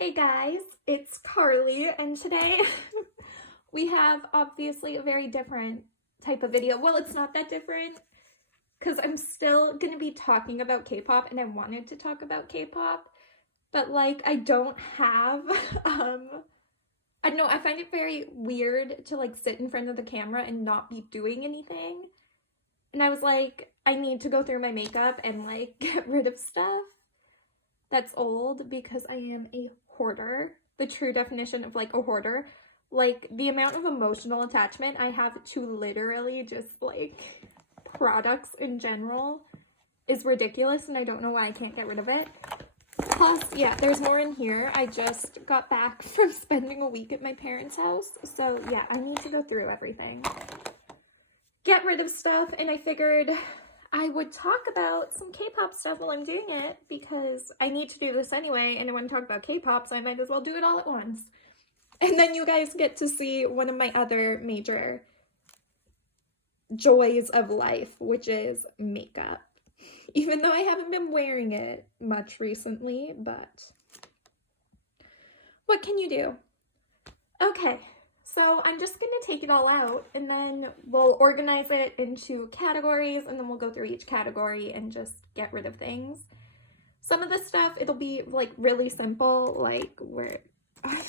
Hey guys, it's Carly, and today we have obviously a very different type of video. Well, it's not that different because I'm still going to be talking about K-pop, and I wanted to talk about K-pop, but like I don't have, I don't know, I find it very weird to like sit in front of the camera and not be doing anything. And I was like, I need to go through my makeup and like get rid of stuff that's old because I am a hoarder. The true definition of like a hoarder. Like the amount of emotional attachment I have to literally just like products in general is ridiculous, and I don't know why I can't get rid of it. Plus, yeah, there's more in here. I just got back from spending a week at my parents' house, so yeah, I need to go through everything, get rid of stuff, and I figured I would talk about some K-pop stuff while I'm doing it because I need to do this anyway, and I want to talk about K-pop, so I might as well do it all at once. And then you guys get to see one of my other major joys of life, which is makeup. Even though I haven't been wearing it much recently, but what can you do? Okay. So I'm just going to take it all out, and then we'll organize it into categories, and then we'll go through each category and just get rid of things. Some of the stuff, it'll be like really simple, like where, like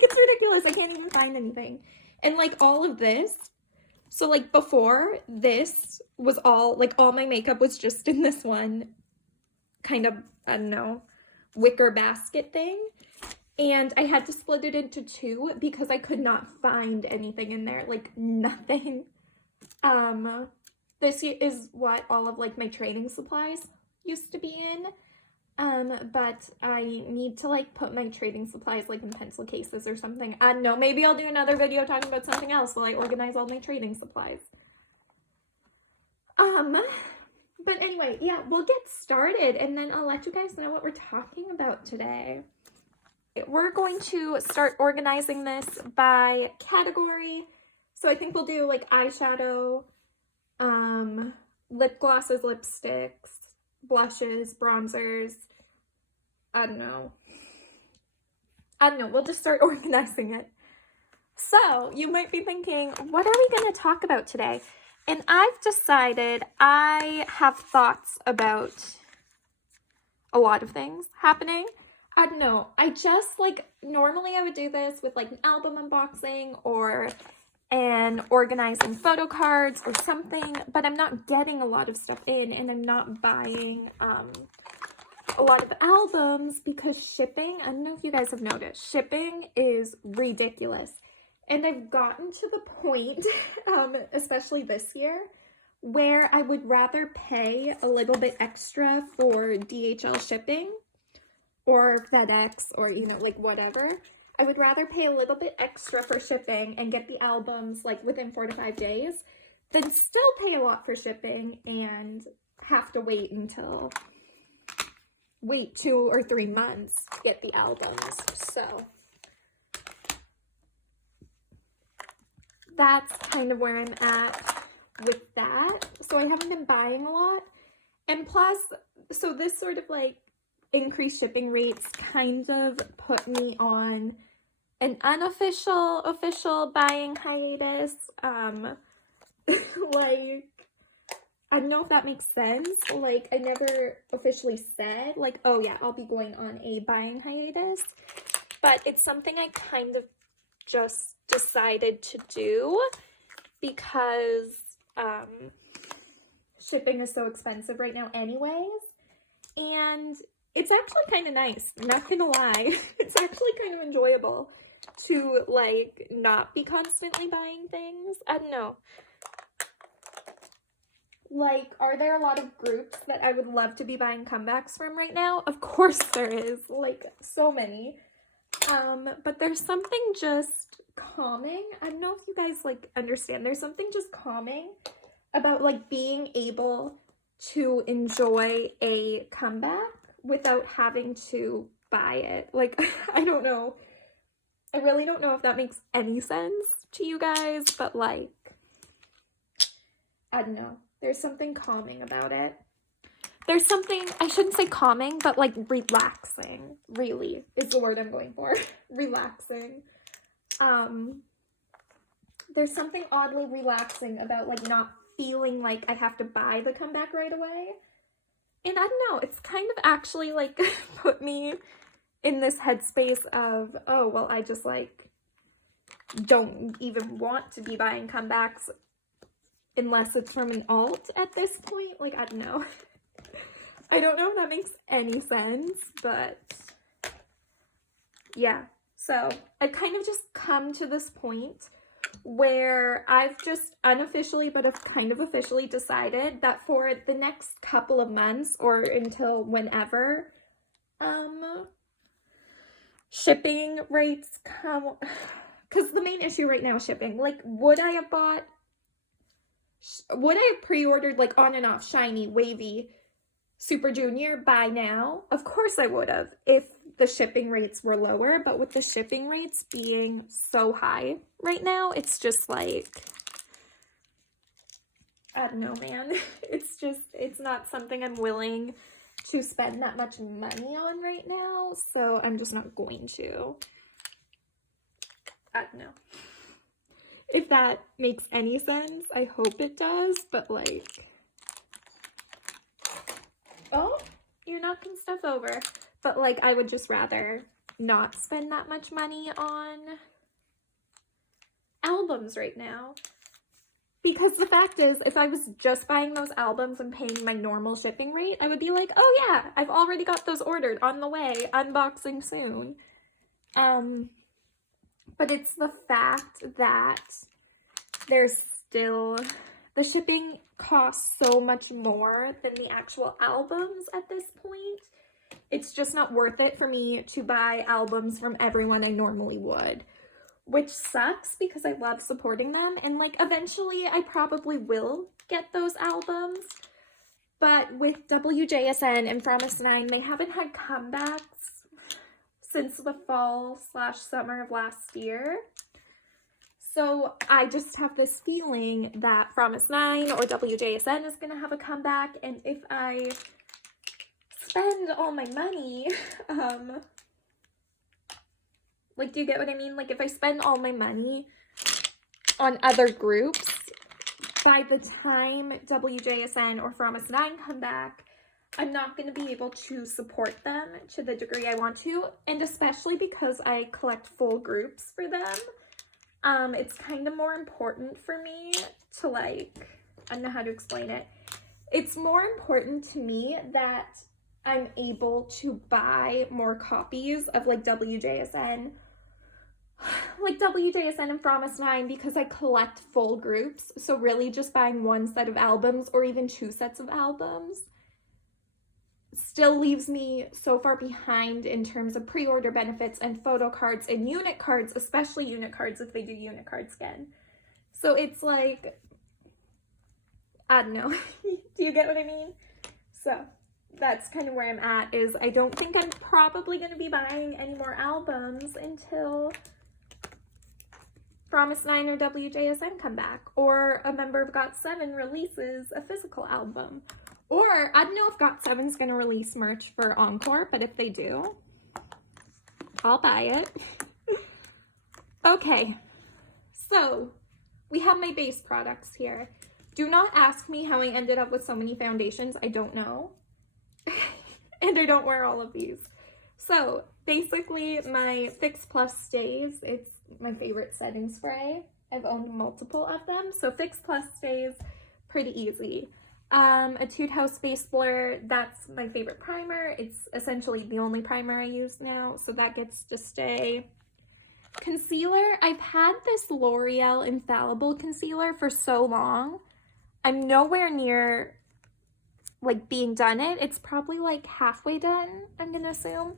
it's ridiculous. I can't even find anything. And like all of this, so like before this was all, like all my makeup was just in this one kind of, I don't know, wicker basket thing. And I had to split it into two because I could not find anything in there, like nothing. This is what all of like my training supplies used to be in. But I need to like put my training supplies like in pencil cases or something. I don't know, maybe I'll do another video talking about something else while I organize all my training supplies. But anyway, yeah, we'll get started and then I'll let you guys know what we're talking about today. We're going to start organizing this by category. So I think we'll do like eyeshadow, lip glosses, lipsticks, blushes, bronzers. I don't know. We'll just start organizing it. So you might be thinking, what are we going to talk about today? And I've decided I have thoughts about a lot of things happening. I don't know, I just like, normally I would do this with like an album unboxing or an organizing photo cards or something, but I'm not getting a lot of stuff in, and I'm not buying a lot of albums because shipping, I don't know if you guys have noticed, shipping is ridiculous. And I've gotten to the point, especially this year, where I would rather pay a little bit extra for DHL shipping or FedEx or, you know, like whatever. I would rather pay a little bit extra for shipping and get the albums like within 4 to 5 days than still pay a lot for shipping and have to wait 2 or 3 months to get the albums. So that's kind of where I'm at with that. So I haven't been buying a lot. And plus, so this sort of like increased shipping rates kind of put me on an unofficial buying hiatus. Like, I don't know if that makes sense. Like, I never officially said like, oh yeah, I'll be going on a buying hiatus, but it's something I kind of just decided to do because shipping is so expensive right now anyways, and it's actually kind of nice, not gonna lie. It's actually kind of enjoyable to, like, not be constantly buying things. I don't know. Like, are there a lot of groups that I would love to be buying comebacks from right now? Of course there is, like, so many. But there's something just calming. I don't know if you guys, like, understand. There's something just calming about, like, being able to enjoy a comeback without having to buy it. Like, I don't know. I really don't know if that makes any sense to you guys, but like, I don't know. There's something calming about it. There's something, I shouldn't say calming, but like relaxing, really, is the word I'm going for. Relaxing. There's something oddly relaxing about like not feeling like I have to buy the comeback right away. And I don't know, it's kind of actually like put me in this headspace of, oh, well, I just like don't even want to be buying comebacks unless it's from an alt at this point. Like, I don't know. I don't know if that makes any sense, but yeah. So I've kind of just come to this point where I've just unofficially, but I've kind of officially decided that for the next couple of months or until whenever, shipping rates come, because the main issue right now is shipping. Like, would I have pre-ordered like on and off Shiny, Wavy, Super Junior by now? Of course I would have if the shipping rates were lower, but with the shipping rates being so high right now, it's just like, I don't know, man. It's not something I'm willing to spend that much money on right now, so I'm just not going to. I don't know. If that makes any sense, I hope it does, but like, oh, you're knocking stuff over. But like, I would just rather not spend that much money on albums right now. Because the fact is, if I was just buying those albums and paying my normal shipping rate, I would be like, oh yeah, I've already got those ordered, on the way, unboxing soon. But it's the fact that there's still, the shipping costs so much more than the actual albums at this point. It's just not worth it for me to buy albums from everyone I normally would, which sucks because I love supporting them. And like, eventually I probably will get those albums, but with WJSN and Promise 9, they haven't had comebacks since the fall/summer of last year. So I just have this feeling that Promise 9 or WJSN is going to have a comeback, and if I spend all my money, like, do you get what I mean? Like, if I spend all my money on other groups, by the time WJSN or Promise 9 come back, I'm not going to be able to support them to the degree I want to, and especially because I collect full groups for them, it's kind of more important for me to, like, I don't know how to explain it. It's more important to me that I'm able to buy more copies of like WJSN and Promise 9 because I collect full groups. So really just buying one set of albums or even two sets of albums still leaves me so far behind in terms of pre-order benefits and photo cards and unit cards, especially unit cards if they do unit cards again. So it's like, I don't know. Do you get what I mean? So that's kind of where I'm at, is I don't think I'm probably going to be buying any more albums until Promise 9 or WJSN come back, or a member of GOT7 releases a physical album. Or, I don't know if GOT7 is going to release merch for Encore, but if they do, I'll buy it. Okay, so we have my base products here. Do not ask me how I ended up with so many foundations. I don't know. And I don't wear all of these. So basically my Fix Plus Stays, it's my favorite setting spray. I've owned multiple of them. So Fix Plus Stays, pretty easy. A Toot House Base Blur, that's my favorite primer. It's essentially the only primer I use now, so that gets to stay. Concealer, I've had this L'Oreal Infallible Concealer for so long. I'm nowhere near like being done it. It's probably like halfway done, I'm gonna assume.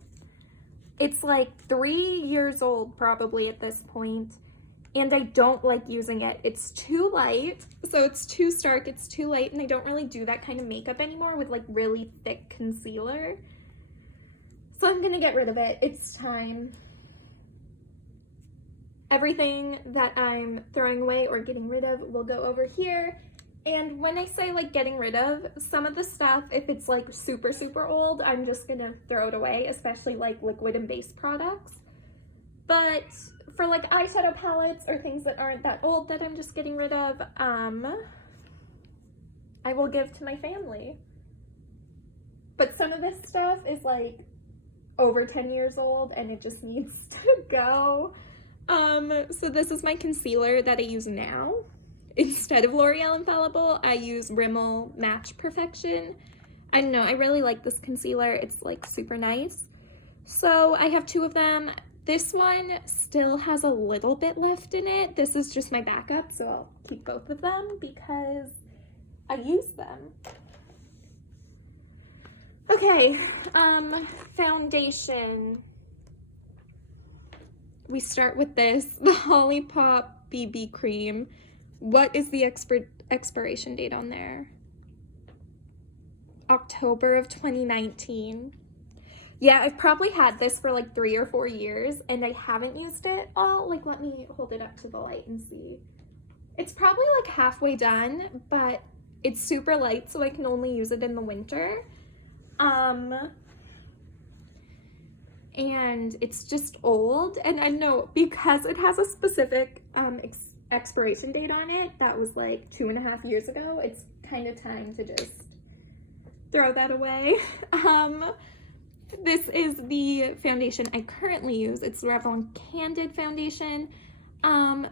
It's like 3 years old probably at this point, and I don't like using it. It's too light, so it's too stark, it's too light, and I don't really do that kind of makeup anymore with like really thick concealer. So I'm gonna get rid of it. It's time. Everything that I'm throwing away or getting rid of will go over here. And when I say like getting rid of some of the stuff, if it's like super, super old, I'm just gonna throw it away, especially like liquid and base products. But for like eyeshadow palettes or things that aren't that old that I'm just getting rid of, I will give to my family. But some of this stuff is like over 10 years old and it just needs to go. So this is my concealer that I use now. Instead of L'Oreal Infallible, I use Rimmel Match Perfection. I don't know, I really like this concealer. It's like super nice. So I have two of them. This one still has a little bit left in it. This is just my backup, so I'll keep both of them because I use them. Okay, foundation. We start with this, the Colourpop BB Cream. What is the expiration date on there? October of 2019. Yeah, I've probably had this for like 3 or 4 years and I haven't used it all. Like, let me hold it up to the light and see. It's probably like halfway done, but it's super light, so I can only use it in the winter. And it's just old, and I know because it has a specific expiration date on it that was like 2.5 years ago, it's kind of time to just throw that away. This is the foundation I currently use. It's the Revlon Candid foundation.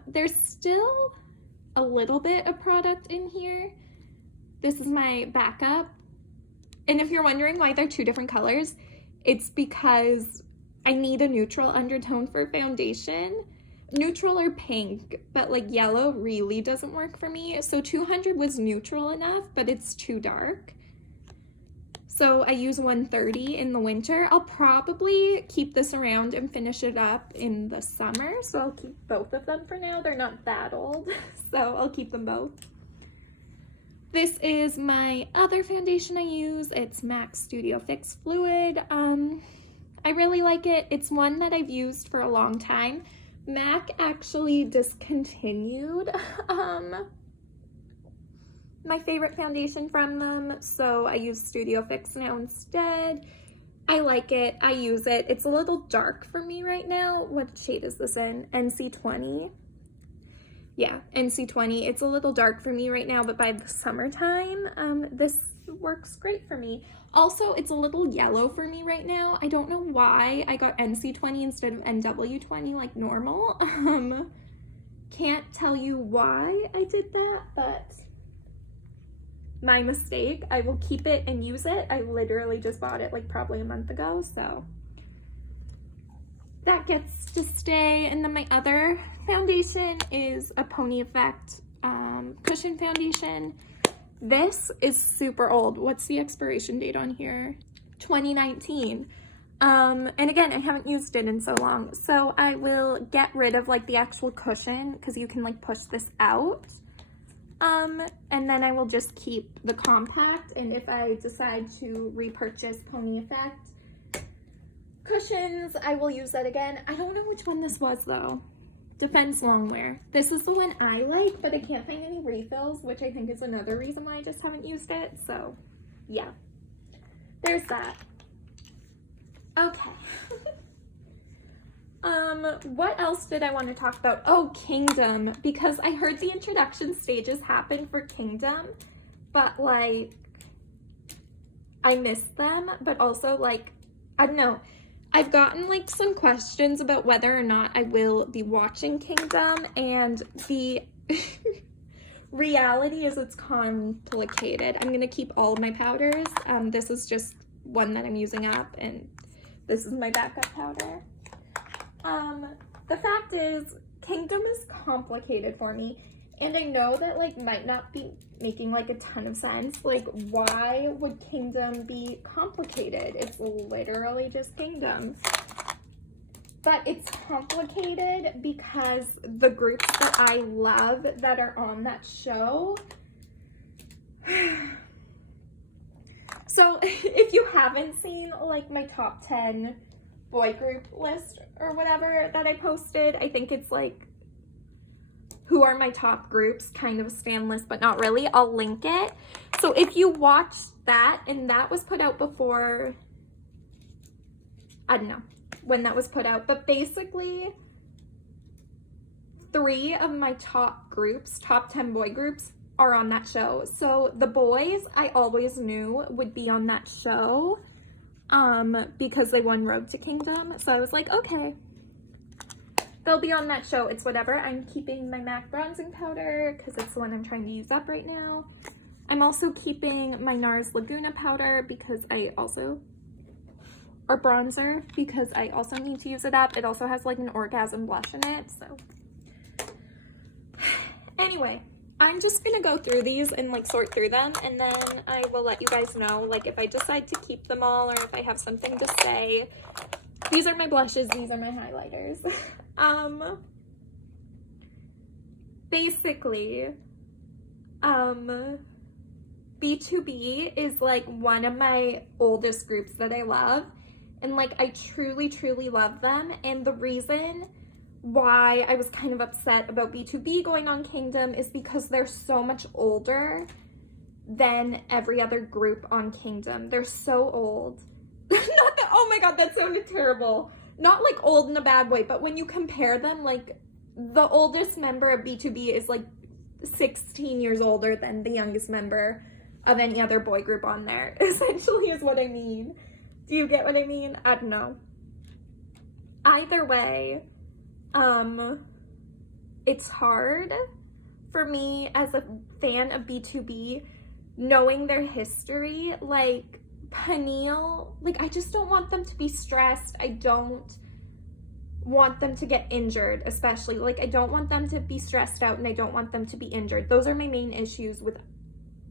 There's still a little bit of product in here. This is my backup. And if you're wondering why they're two different colors, it's because I need a neutral undertone for foundation. Neutral or pink, but like yellow really doesn't work for me. So 200 was neutral enough, but it's too dark. So I use 130 in the winter. I'll probably keep this around and finish it up in the summer. So I'll keep both of them for now. They're not that old, so I'll keep them both. This is my other foundation I use. It's MAC Studio Fix Fluid. I really like it. It's one that I've used for a long time. MAC actually discontinued my favorite foundation from them, so I use Studio Fix now instead. I like it. I use it. It's a little dark for me right now. What shade is this in? NC20. Yeah, NC20. It's a little dark for me right now, but by the summertime, this works great for me. Also, it's a little yellow for me right now. I don't know why I got NC20 instead of NW20 like normal. Can't tell you why I did that, but my mistake. I will keep it and use it. I literally just bought it like probably a month ago, so that gets to stay. And then my other foundation is a Pony Effect cushion foundation. This is super old. What's the expiration date on here? 2019. And again, I haven't used it in so long, so I will get rid of like the actual cushion because you can like push this out. And then I will just keep the compact, and if I decide to repurchase Pony Effect cushions, I will use that again. I don't know which one this was though. Defense Longwear. This is the one I like, but I can't find any refills, which I think is another reason why I just haven't used it. So yeah, there's that. Okay. What else did I want to talk about? Oh, Kingdom, because I heard the introduction stages happen for Kingdom, but like I missed them, but also like, I don't know. I've gotten like some questions about whether or not I will be watching Kingdom, and the reality is it's complicated. I'm gonna keep all of my powders. This is just one that I'm using up, and this is my backup powder. The fact is, Kingdom is complicated for me, and I know that like might not be making like a ton of sense. Like, why would Kingdom be complicated? It's literally just Kingdom. But it's complicated because the groups that I love that are on that show. So if you haven't seen like my top 10 boy group list or whatever that I posted, I think it's like who are my top groups, kind of a stan list, but not really. I'll link it. So if you watched that, and that was put out before, I don't know when that was put out, but basically 3 of my top groups, top 10 boy groups, are on that show. So the boys I always knew would be on that show because they won Road to Kingdom. So I was like, okay, they'll be on that show. It's whatever. I'm keeping my MAC bronzing powder because it's the one I'm trying to use up right now. I'm also keeping my Nars Laguna powder because or bronzer, because I also need to use it up. It also has like an Orgasm blush in it, so. Anyway, I'm just gonna go through these and like sort through them, and then I will let you guys know like if I decide to keep them all or if I have something to say. These are my blushes, these are my highlighters. Basically, B2B is like one of my oldest groups that I love, and like I truly, truly love them. And the reason why I was kind of upset about B2B going on Kingdom is because they're so much older than every other group on Kingdom. They're so old. Not that, oh my god, that sounded terrible. Not like old in a bad way, but when you compare them, like the oldest member of B2B is like 16 years older than the youngest member of any other boy group on there, essentially is what I mean. Do you get what I mean? I don't know. Either way, it's hard for me as a fan of B2B, knowing their history. Like Peniel, like I just don't want them to be stressed. I don't want them to get injured, especially. Like I don't want them to be stressed out, and I don't want them to be injured. Those are my main issues with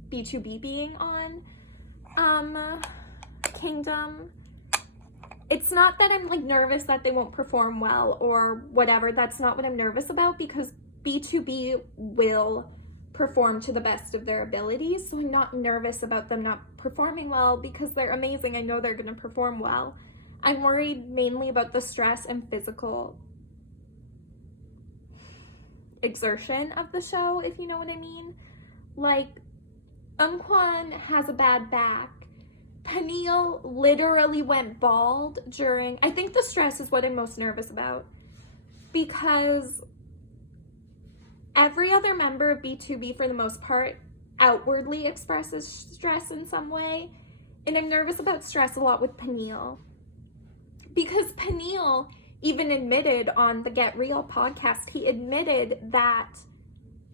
B2B being on Kingdom. It's not that I'm like nervous that they won't perform well or whatever. That's not what I'm nervous about, because B2B will perform to the best of their abilities. So I'm not nervous about them not performing well because they're amazing. I know they're going to perform well. I'm worried mainly about the stress and physical exertion of the show, if you know what I mean. Like, Kwan has a bad back. Peniel literally went bald during, I think the stress is what I'm most nervous about, because every other member of B2B for the most part outwardly expresses stress in some way, and I'm nervous about stress a lot with Peniel, because Peniel even admitted on the Get Real podcast, he admitted that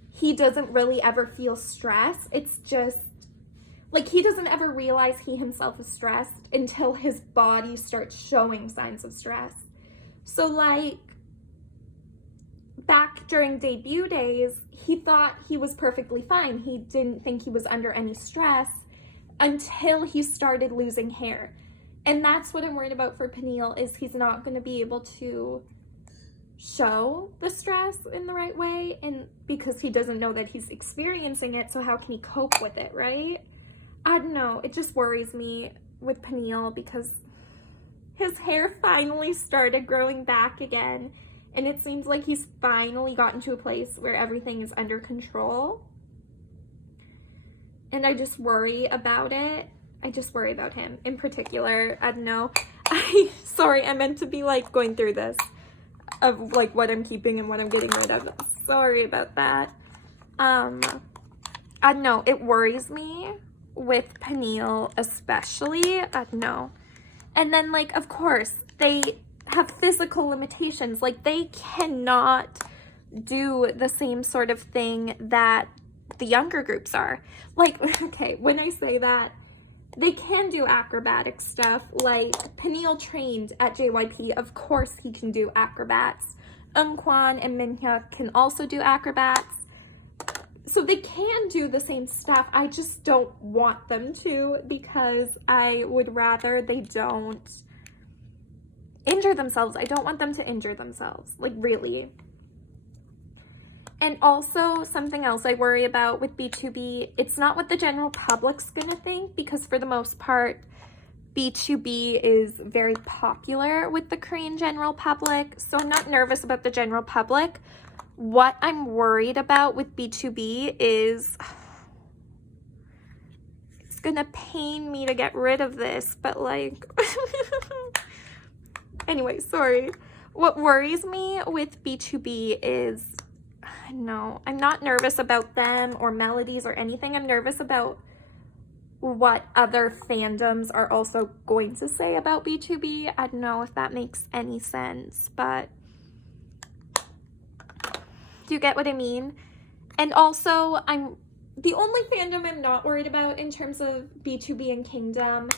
he doesn't really ever feel stress. It's just like he doesn't ever realize he himself is stressed until his body starts showing signs of stress. So like back during debut days, he thought he was perfectly fine. He didn't think he was under any stress until he started losing hair. And that's what I'm worried about for Peniel, is he's not going to be able to show the stress in the right way, and because he doesn't know that he's experiencing it, so how can he cope with it, right? I don't know, it just worries me with Peniel because his hair finally started growing back again, and it seems like he's finally gotten to a place where everything is under control, and I just worry about it. I just worry about him in particular. I don't know. Sorry, I meant to be like going through this of like what I'm keeping and what I'm getting rid of. Sorry about that. I don't know. It worries me with Peniel especially. I don't know. And then like, of course, they have physical limitations. Like they cannot do the same sort of thing that the younger groups are. Like, okay, when I say that, they can do acrobatic stuff. Like Peniel trained at JYP, of course he can do acrobats. Kwan and Minhyuk can also do acrobats. So they can do the same stuff. I just don't want them to, because I would rather they don't injure themselves. I don't want them to injure themselves, like really. And also something else I worry about with B2B, it's not what the general public's gonna think, because for the most part, B2B is very popular with the Korean general public. So I'm not nervous about the general public. what I'm worried about with B2B is, it's gonna pain me to get rid of this, but like, anyway, sorry. What worries me with B2B is, no, I'm not nervous about them or melodies or anything. I'm nervous about what other fandoms are also going to say about B2B. I don't know if that makes any sense, but do you get what I mean? And also, the only fandom I'm not worried about in terms of B2B and Kingdom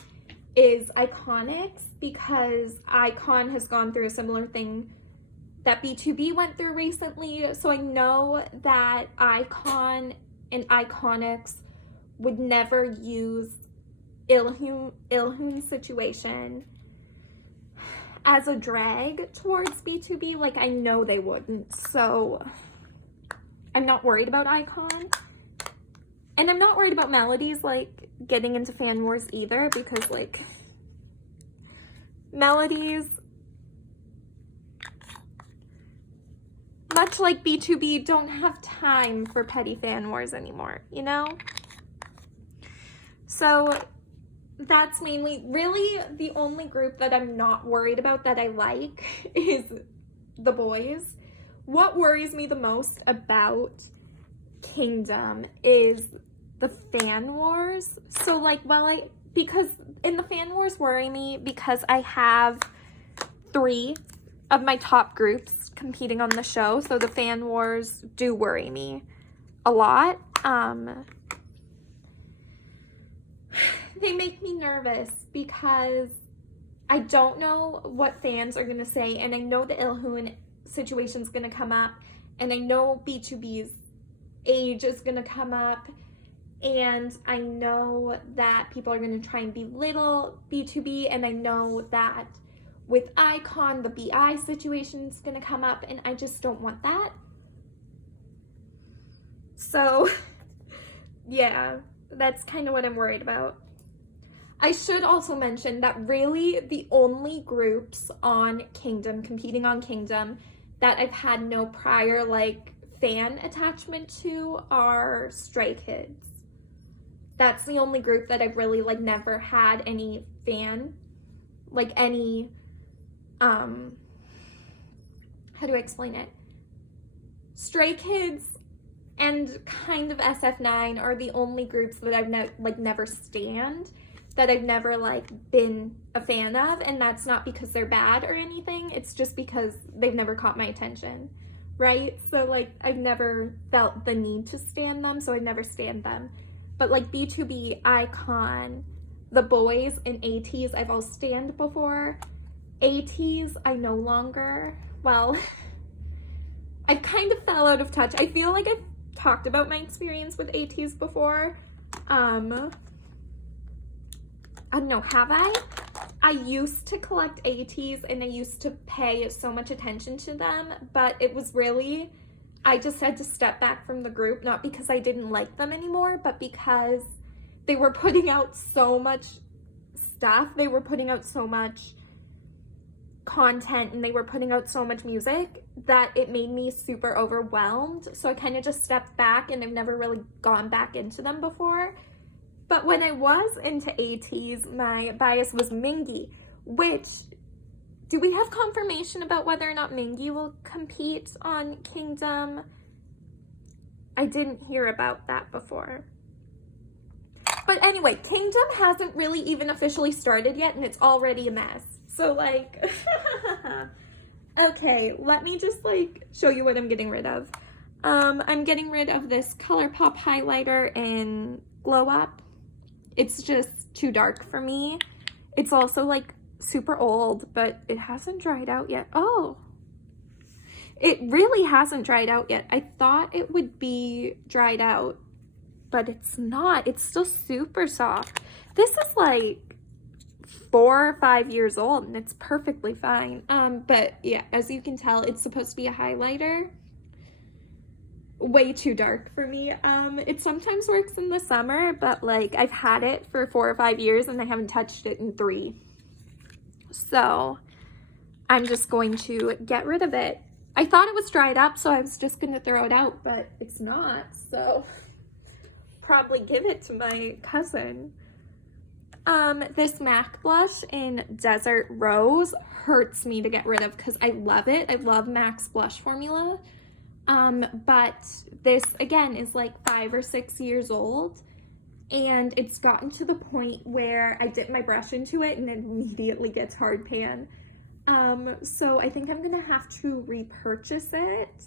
is Iconics, because Icon has gone through a similar thing that B2B went through recently. So I know that Icon and Iconics would never use Ilhoon's situation as a drag towards B2B. Like, I know they wouldn't. So I'm not worried about Icon. And I'm not worried about Melodies, like, getting into fan wars either, because, like, Melodies, much like B2B, don't have time for petty fan wars anymore, you know? So that's mainly, really, the only group that I'm not worried about that I like is the boys. What worries me the most about Kingdom is the fan wars. So, like, because in the fan wars worry me because I have 3 of my top groups competing on the show. So the fan wars do worry me a lot. They make me nervous because I don't know what fans are going to say, and I know the Ilhoon situation's going to come up, and I know B2B's age is going to come up, and I know that people are going to try and belittle B2B, and I know that with Icon, the BI situation is going to come up, and I just don't want that. So, yeah, that's kind of what I'm worried about. I should also mention that really the only groups on Kingdom, competing on Kingdom, that I've had no prior, like, fan attachment to are Stray Kids. That's the only group that I've really, like, never had any fan, like, any, how do I explain it? Stray Kids and kind of SF9 are the only groups that I've never stanned, that I've never, like, been a fan of, and that's not because they're bad or anything, it's just because they've never caught my attention, right? So, like, I've never felt the need to stan them, so I've never stanned them. But, like, B2B, Icon, the boys, and ATEEZ, I've all stanned before. ATEEZ, I no longer, well, I've kind of fell out of touch. I feel like I've talked about my experience with ATEEZ before. I don't know, have I? I used to collect ATEEZ and I used to pay so much attention to them, but it was really, I just had to step back from the group, not because I didn't like them anymore, but because they were putting out so much stuff, they were putting out so much content, and they were putting out so much music that it made me super overwhelmed. So I kind of just stepped back, and I've never really gone back into them before. But when I was into ATEEZ, my bias was Mingi, which, do we have confirmation about whether or not Mingi will compete on Kingdom? I didn't hear about that before. But anyway, Kingdom hasn't really even officially started yet, and it's already a mess. So, like, okay, let me just, like, show you what I'm getting rid of. I'm getting rid of this Colourpop highlighter in Glow Up. It's just too dark for me. It's also, like, super old, but it hasn't dried out yet. Oh, it really hasn't dried out yet. I thought it would be dried out, but it's not. It's still super soft. This is, like, 4 or 5 years old, and it's perfectly fine. But yeah, as you can tell, it's supposed to be a highlighter. Way too dark for me. It sometimes works in the summer, but, like, I've had it for 4 or 5 years and I haven't touched it in 3. So I'm just going to get rid of it. I thought it was dried up, so I was just gonna throw it out, but it's not, so probably give it to my cousin. This MAC blush in Desert Rose hurts me to get rid of because I love it. I love MAC's blush formula. But this, again, is like 5 or 6 years old, and it's gotten to the point where I dip my brush into it and it immediately gets hard pan. So I think I'm gonna have to repurchase it.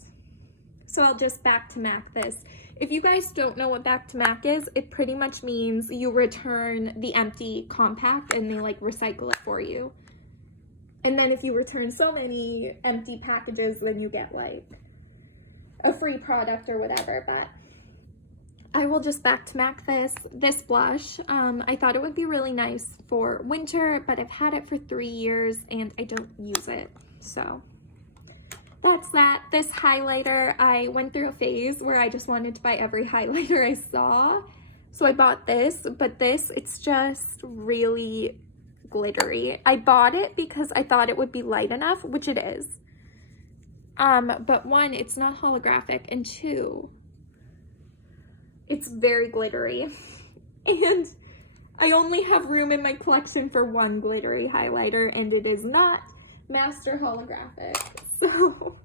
So I'll just back to MAC this. If you guys don't know what back to MAC is, it pretty much means you return the empty compact and they like recycle it for you. And then if you return so many empty packages, then you get like a free product or whatever. But I will just back to MAC this blush. I thought it would be really nice for winter, but I've had it for 3 years and I don't use it. So that's that. This highlighter, I went through a phase where I just wanted to buy every highlighter I saw. So I bought this, but this, it's just really glittery. I bought it because I thought it would be light enough, which it is. But 1, it's not holographic, and 2, it's very glittery. And I only have room in my collection for 1 glittery highlighter, and it is not Master Holographic. So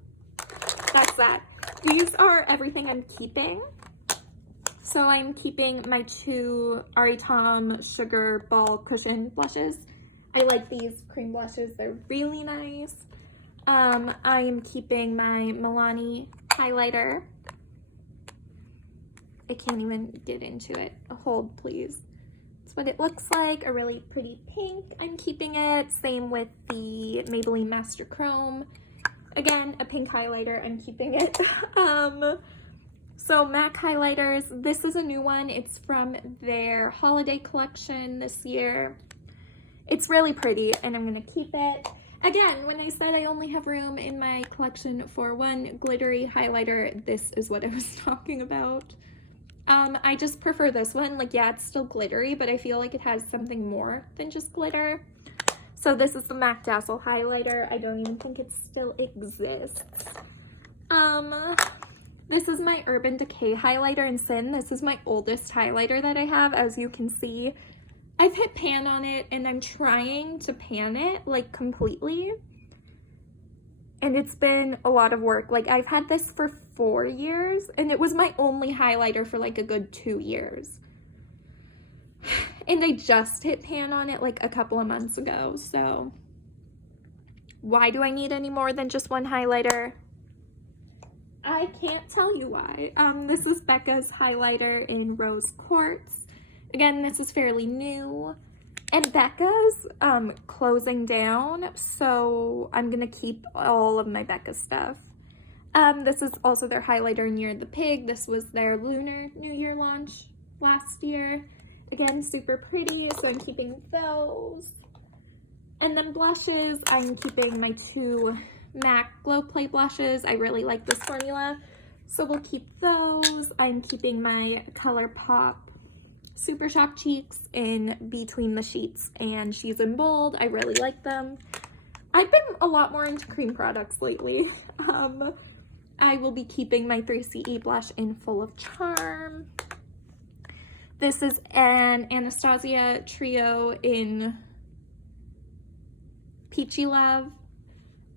that's that. These are everything I'm keeping. So I'm keeping my 2 Aritom Sugar Ball Cushion blushes. I like these cream blushes. They're really nice. I am keeping my Milani highlighter. I can't even get into it. Hold, please. That's what it looks like. A really pretty pink. I'm keeping it. Same with the Maybelline Master Chrome. Again, a pink highlighter. I'm keeping it. So MAC highlighters. This is a new one. It's from their holiday collection this year. It's really pretty, and I'm gonna keep it. Again, when I said I only have room in my collection for 1 glittery highlighter, this is what I was talking about. I just prefer this one. Like, yeah, it's still glittery, but I feel like it has something more than just glitter. So this is the MAC Dazzle Highlighter. I don't even think it still exists. This is my Urban Decay highlighter in Sin. This is my oldest highlighter that I have, as you can see. I've hit pan on it, and I'm trying to pan it, like, completely. And it's been a lot of work. Like, I've had this for 4 years, and it was my only highlighter for, like, a good 2 years. And I just hit pan on it, like, a couple of months ago, so why do I need any more than just 1 highlighter? I can't tell you why. This is Becca's highlighter in Rose Quartz. Again, this is fairly new, and Becca's closing down, so I'm gonna keep all of my Becca stuff. This is also their highlighter in Year of the Pig. This was their Lunar New Year launch last year. Again, super pretty, so I'm keeping those. And then blushes, I'm keeping my 2 MAC Glow Play blushes. I really like this formula, so we'll keep those. I'm keeping my Colourpop Super Shock Cheeks in Between the Sheets and She's in Bold. I really like them. I've been a lot more into cream products lately. I will be keeping my 3CE blush in Full of Charm. This is an Anastasia Trio in Peachy Love.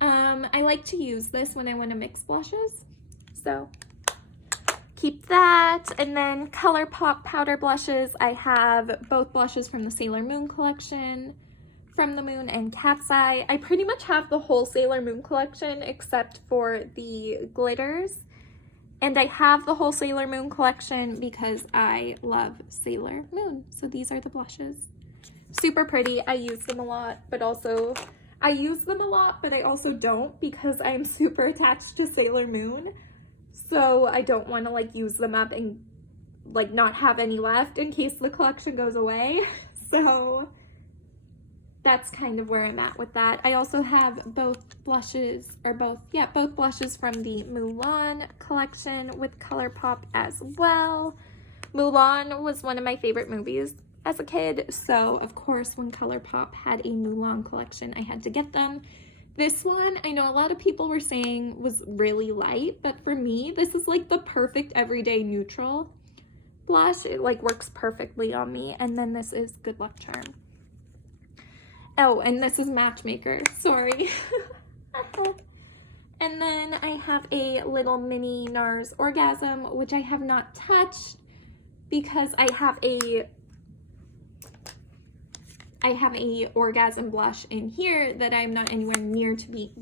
I like to use this when I want to mix blushes, so keep that. And then Colourpop powder blushes. I have both blushes from the Sailor Moon collection, From the Moon and Cat's Eye. I pretty much have the whole Sailor Moon collection except for the glitters. And I have the whole Sailor Moon collection because I love Sailor Moon. So these are the blushes. Super pretty. I use them a lot, but also I use them a lot, but I also don't because I'm super attached to Sailor Moon. So I don't want to like use them up and like not have any left in case the collection goes away. So that's kind of where I'm at with that. I also have both blushes from the Mulan collection with Colourpop as well. Mulan was one of my favorite movies as a kid, so of course when Colourpop had a Mulan collection, I had to get them. This one, I know a lot of people were saying was really light, but for me, this is like the perfect everyday neutral blush. It like works perfectly on me. And then this is Good Luck Charm. Oh, and this is Matchmaker, sorry. And then I have a little mini Nars Orgasm, which I have not touched because I have a Orgasm blush in here that I'm not anywhere near to be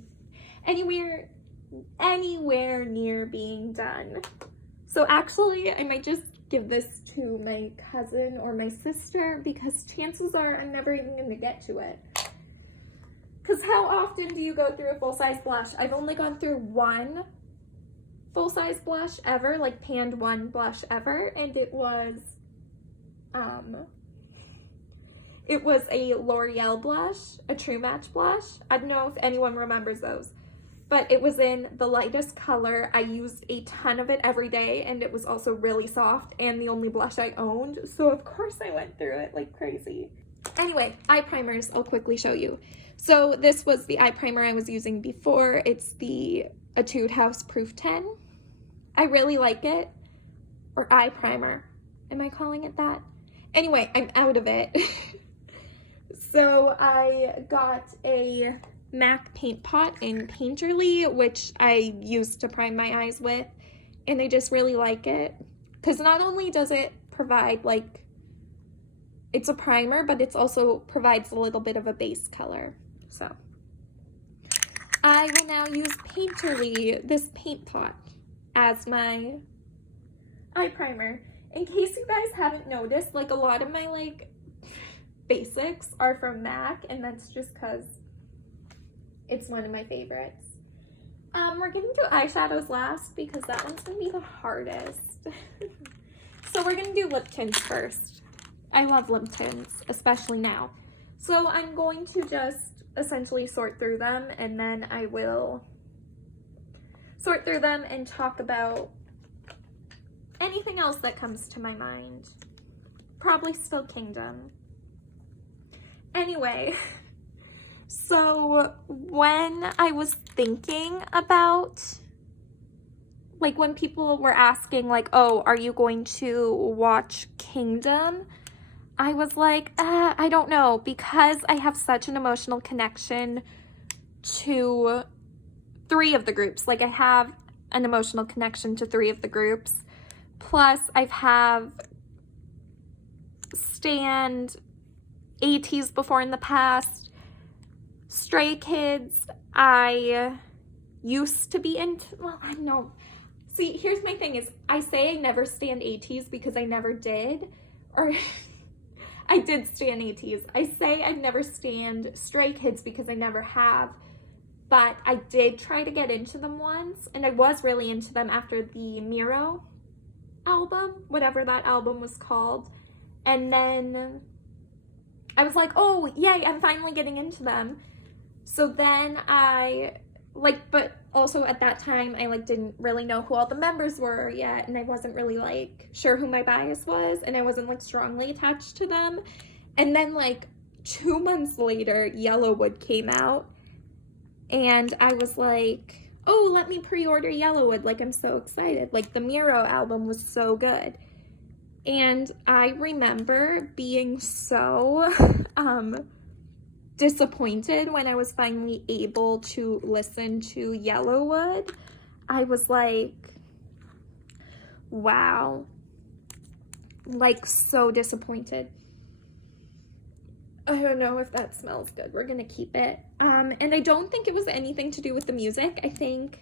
anywhere near being done. So actually, I might just give this to my cousin or my sister because chances are I'm never even going to get to it. Because how often do you go through a full-size blush? I've only gone through one full-size blush ever, like panned one blush ever, and it was a L'Oreal blush, a True Match blush. I don't know if anyone remembers those, but it was in the lightest color. I used a ton of it every day, and it was also really soft and the only blush I owned, so of course I went through it like crazy. Anyway, eye primers, I'll quickly show you. So this was the eye primer I was using before. It's the Etude House Proof 10. I really like it. Or eye primer. Am I calling it that? Anyway, I'm out of it. So I got a MAC paint pot in Painterly, which I used to prime my eyes with, and I just really like it. Because not only does it provide, like, it's a primer, but it also provides a little bit of a base color. So I will now use Painterly, this paint pot, as my eye primer. In case you guys haven't noticed, like a lot of my like basics are from MAC, and that's just because it's one of my favorites. We're gonna do eyeshadows last because that one's gonna be the hardest. So we're gonna do lip tints first. I love lip tints, especially now. So I'm going to just essentially sort through them, and then I will sort through them and talk about anything else that comes to my mind. Probably still Kingdom. Anyway, so when I was thinking about, like when people were asking like, oh, are you going to watch Kingdom? I was like, I don't know, because I have such an emotional connection to 3 of the groups. Like I have an emotional connection to 3 of the groups. Plus I've have stanned ATEEZ before in the past. Stray Kids, I used to be into, well, I don't know. See, here's my thing is, I say I never stand ATEEZ because I never did. Or I did stand ATEEZ. I say I've never stand Stray Kids because I never have. But I did try to get into them once, and I was really into them after the Miro album, whatever that album was called. And then I was like, oh, yay, I'm finally getting into them. So then I, like, but also at that time, I, like, didn't really know who all the members were yet, and I wasn't really, like, sure who my bias was, and I wasn't, like, strongly attached to them. And then, like, 2 months later, Yellowwood came out, and I was like, oh, let me pre-order Yellowwood, like, I'm so excited. Like, the Miro album was so good. And I remember being so disappointed when I was finally able to listen to Yellowwood. I was like, wow, like so disappointed. I don't know if that smells good. We're gonna keep it. And I don't think it was anything to do with the music. I think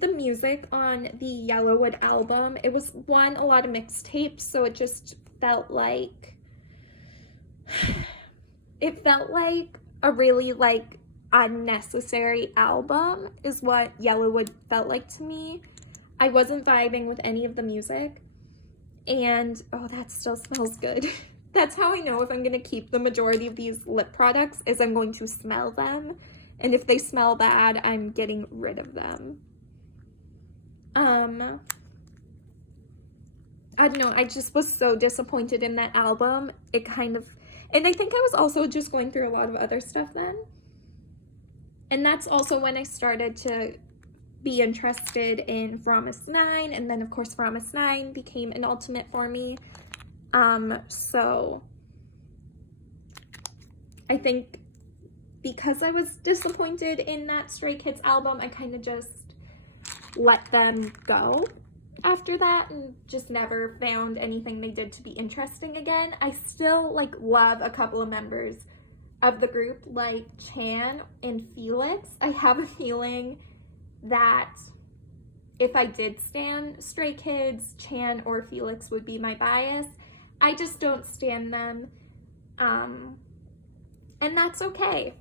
the music on the Yellowwood album, it was a lot of mixtapes, so it just felt like, a really, like, unnecessary album is what Yellowwood felt like to me. I wasn't vibing with any of the music, and, oh, that still smells good. That's how I know if I'm going to keep the majority of these lip products, is I'm going to smell them, and if they smell bad, I'm getting rid of them. I don't know, I just was so disappointed in that album. It kind of, And I think I was also just going through a lot of other stuff then. And that's also when I started to be interested in Promise 9, and then of course Promise 9 became an ultimate for me. So I think because I was disappointed in that Stray Kids album, I kind of just let them go after that and just never found anything they did to be interesting again. I still like love a couple of members of the group, like Chan and Felix. I have a feeling that if I did stan Stray Kids, Chan or Felix would be my bias. I just don't stan them, and that's okay.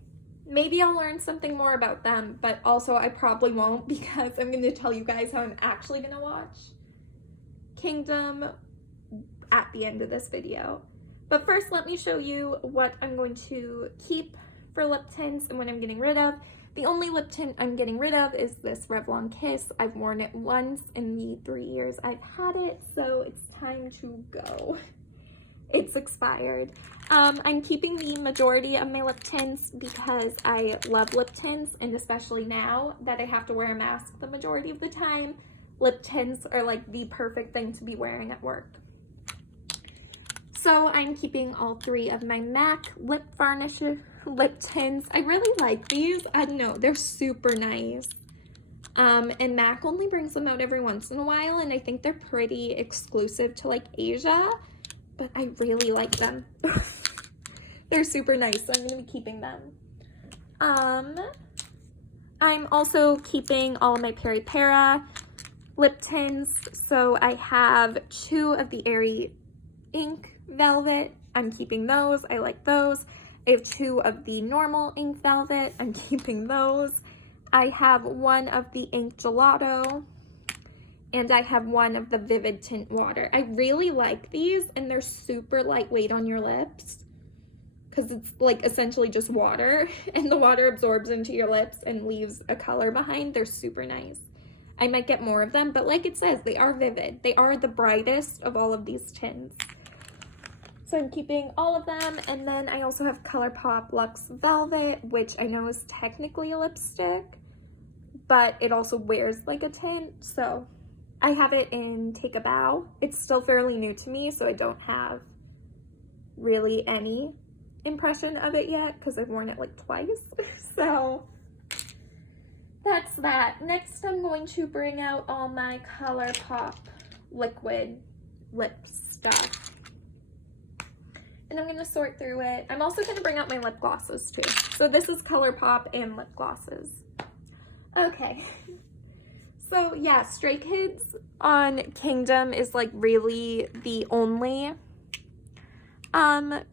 Maybe I'll learn something more about them, but also I probably won't, because I'm going to tell you guys how I'm actually going to watch Kingdom at the end of this video. But first, let me show you what I'm going to keep for lip tints and what I'm getting rid of. The only lip tint I'm getting rid of is this Revlon Kiss. I've worn it once in the 3 years I've had it, so it's time to go. It's expired. I'm keeping the majority of my lip tints because I love lip tints, and especially now that I have to wear a mask the majority of the time, lip tints are like the perfect thing to be wearing at work. So I'm keeping all 3 of my MAC lip varnish lip tints. I really like these. I don't know, they're super nice. And MAC only brings them out every once in a while, and I think they're pretty exclusive to like Asia, but I really like them. They're super nice, so I'm gonna be keeping them. I'm also keeping all of my Peri Para lip tints. So I have 2 of the Airy Ink Velvet. I'm keeping those. I like those. I have 2 of the normal Ink Velvet. I'm keeping those. I have 1 of the Ink Gelato. And I have 1 of the Vivid Tint Water. I really like these, and they're super lightweight on your lips because it's like essentially just water, and the water absorbs into your lips and leaves a color behind. They're super nice. I might get more of them, but like it says, they are vivid. They are the brightest of all of these tints. So I'm keeping all of them. And then I also have Colourpop Luxe Velvet, which I know is technically a lipstick, but it also wears like a tint. So I have it in Take a Bow. It's still fairly new to me, so I don't have really any impression of it yet because I've worn it like twice. So that's that. Next, I'm going to bring out all my Colourpop liquid lip stuff. And I'm going to sort through it. I'm also going to bring out my lip glosses too. So this is Colourpop and lip glosses. Okay. So yeah, Stray Kids on Kingdom is like really the only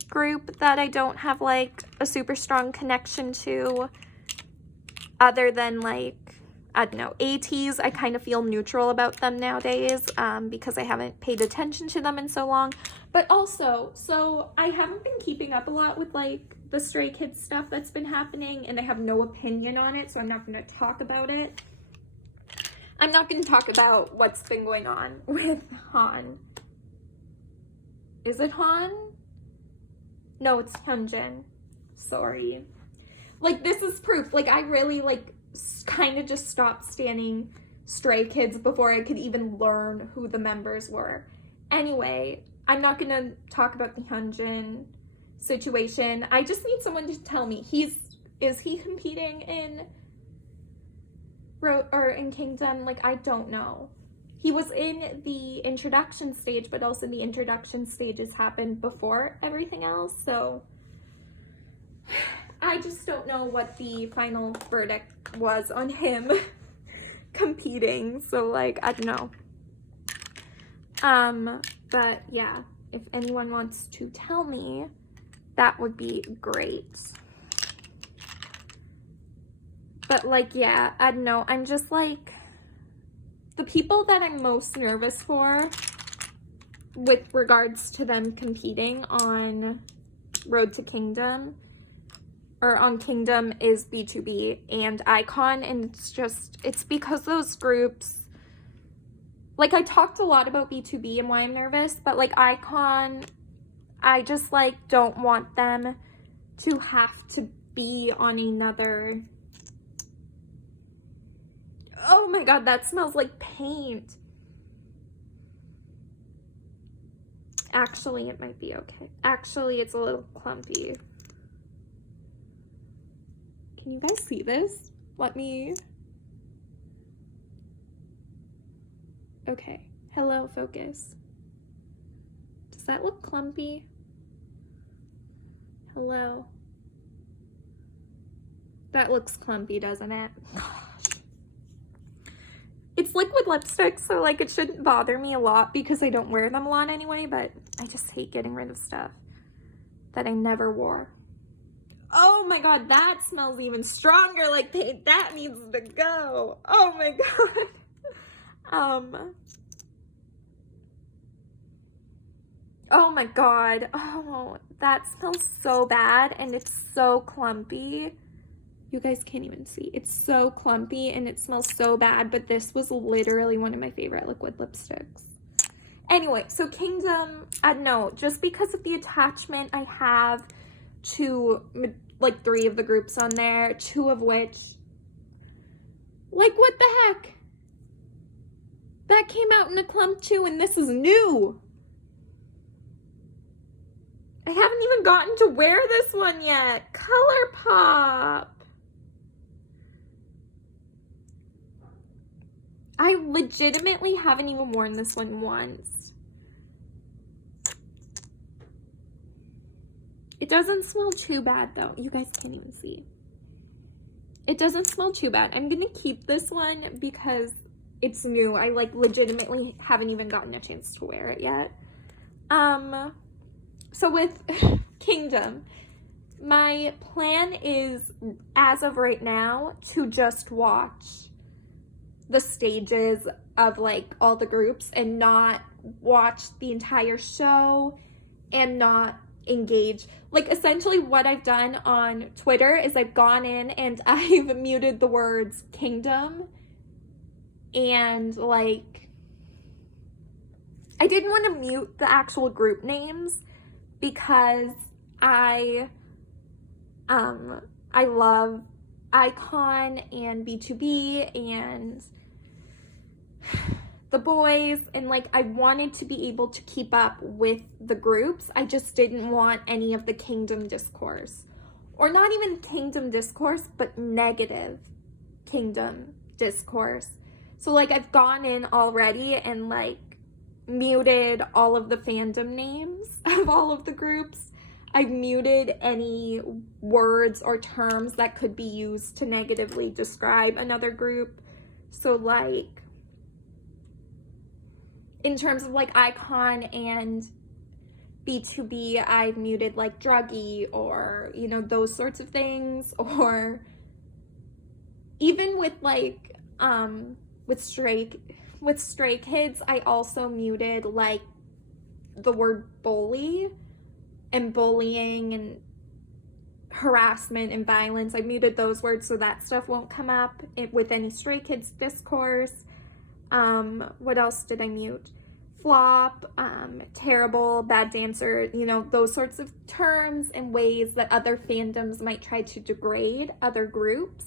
group that I don't have like a super strong connection to, other than like, I don't know, ATs. I kind of feel neutral about them nowadays because I haven't paid attention to them in so long. But also, so I haven't been keeping up a lot with like the Stray Kids stuff that's been happening, and I have no opinion on it, so I'm not going to talk about it. I'm not going to talk about what's been going on with Han. Is it Han? No, it's Hyunjin. Sorry. Like, this is proof. Like, I really, like, kind of just stopped standing Stray Kids before I could even learn who the members were. Anyway, I'm not going to talk about the Hyunjin situation. I just need someone to tell me. Is he competing in Kingdom? Like, I don't know. He was in the introduction stage, but also the introduction stages happened before everything else, so I just don't know what the final verdict was on him competing, so like, I don't know. But yeah, if anyone wants to tell me, that would be great. But like, yeah, I don't know. I'm just like, the people that I'm most nervous for with regards to them competing on Road to Kingdom, or on Kingdom, is B2B and Icon. And it's because those groups, like, I talked a lot about B2B and why I'm nervous, but like Icon, I just like don't want them to have to be on another. Oh my god, that smells like paint. Actually, it might be okay. Actually, it's a little clumpy. Can you guys see this? Let me... Okay. Hello, focus. Does that look clumpy? Hello. That looks clumpy, doesn't it? Gosh. It's liquid lipstick, so like it shouldn't bother me a lot because I don't wear them a lot anyway, but I just hate getting rid of stuff that I never wore. Oh my god, that smells even stronger like paint. That needs to go. Oh my god. Oh my god. Oh, that smells so bad and it's so clumpy. You guys can't even see. It's so clumpy and it smells so bad, but this was literally one of my favorite liquid lipsticks. Anyway, so Kingdom, no, just because of the attachment I have to like 3 of the groups on there, 2 of which, like what the heck? That came out in a clump too and this is new. I haven't even gotten to wear this one yet. Colourpop. I legitimately haven't even worn this one once. It doesn't smell too bad though. You guys can't even see. It doesn't smell too bad. I'm gonna keep this one because it's new. I like legitimately haven't even gotten a chance to wear it yet. So with Kingdom, my plan is, as of right now, to just watch the stages of like all the groups and not watch the entire show and not engage. Like essentially what I've done on Twitter is I've gone in and I've muted the words Kingdom and like I didn't want to mute the actual group names because I love Icon and B2B and the boys, and like I wanted to be able to keep up with the groups. I just didn't want any of the Kingdom discourse, or not even Kingdom discourse, but negative Kingdom discourse. So like I've gone in already and like muted all of the fandom names of all of the groups. I've muted any words or terms that could be used to negatively describe another group. So like in terms of like Icon and B2B, I've muted like druggy or, you know, those sorts of things. Or even with like with Stray Kids, I also muted like the word bully and bullying and harassment and violence. I muted those words so that stuff won't come up with any Stray Kids discourse. What else did I mute? Flop, terrible, bad dancer, you know, those sorts of terms and ways that other fandoms might try to degrade other groups.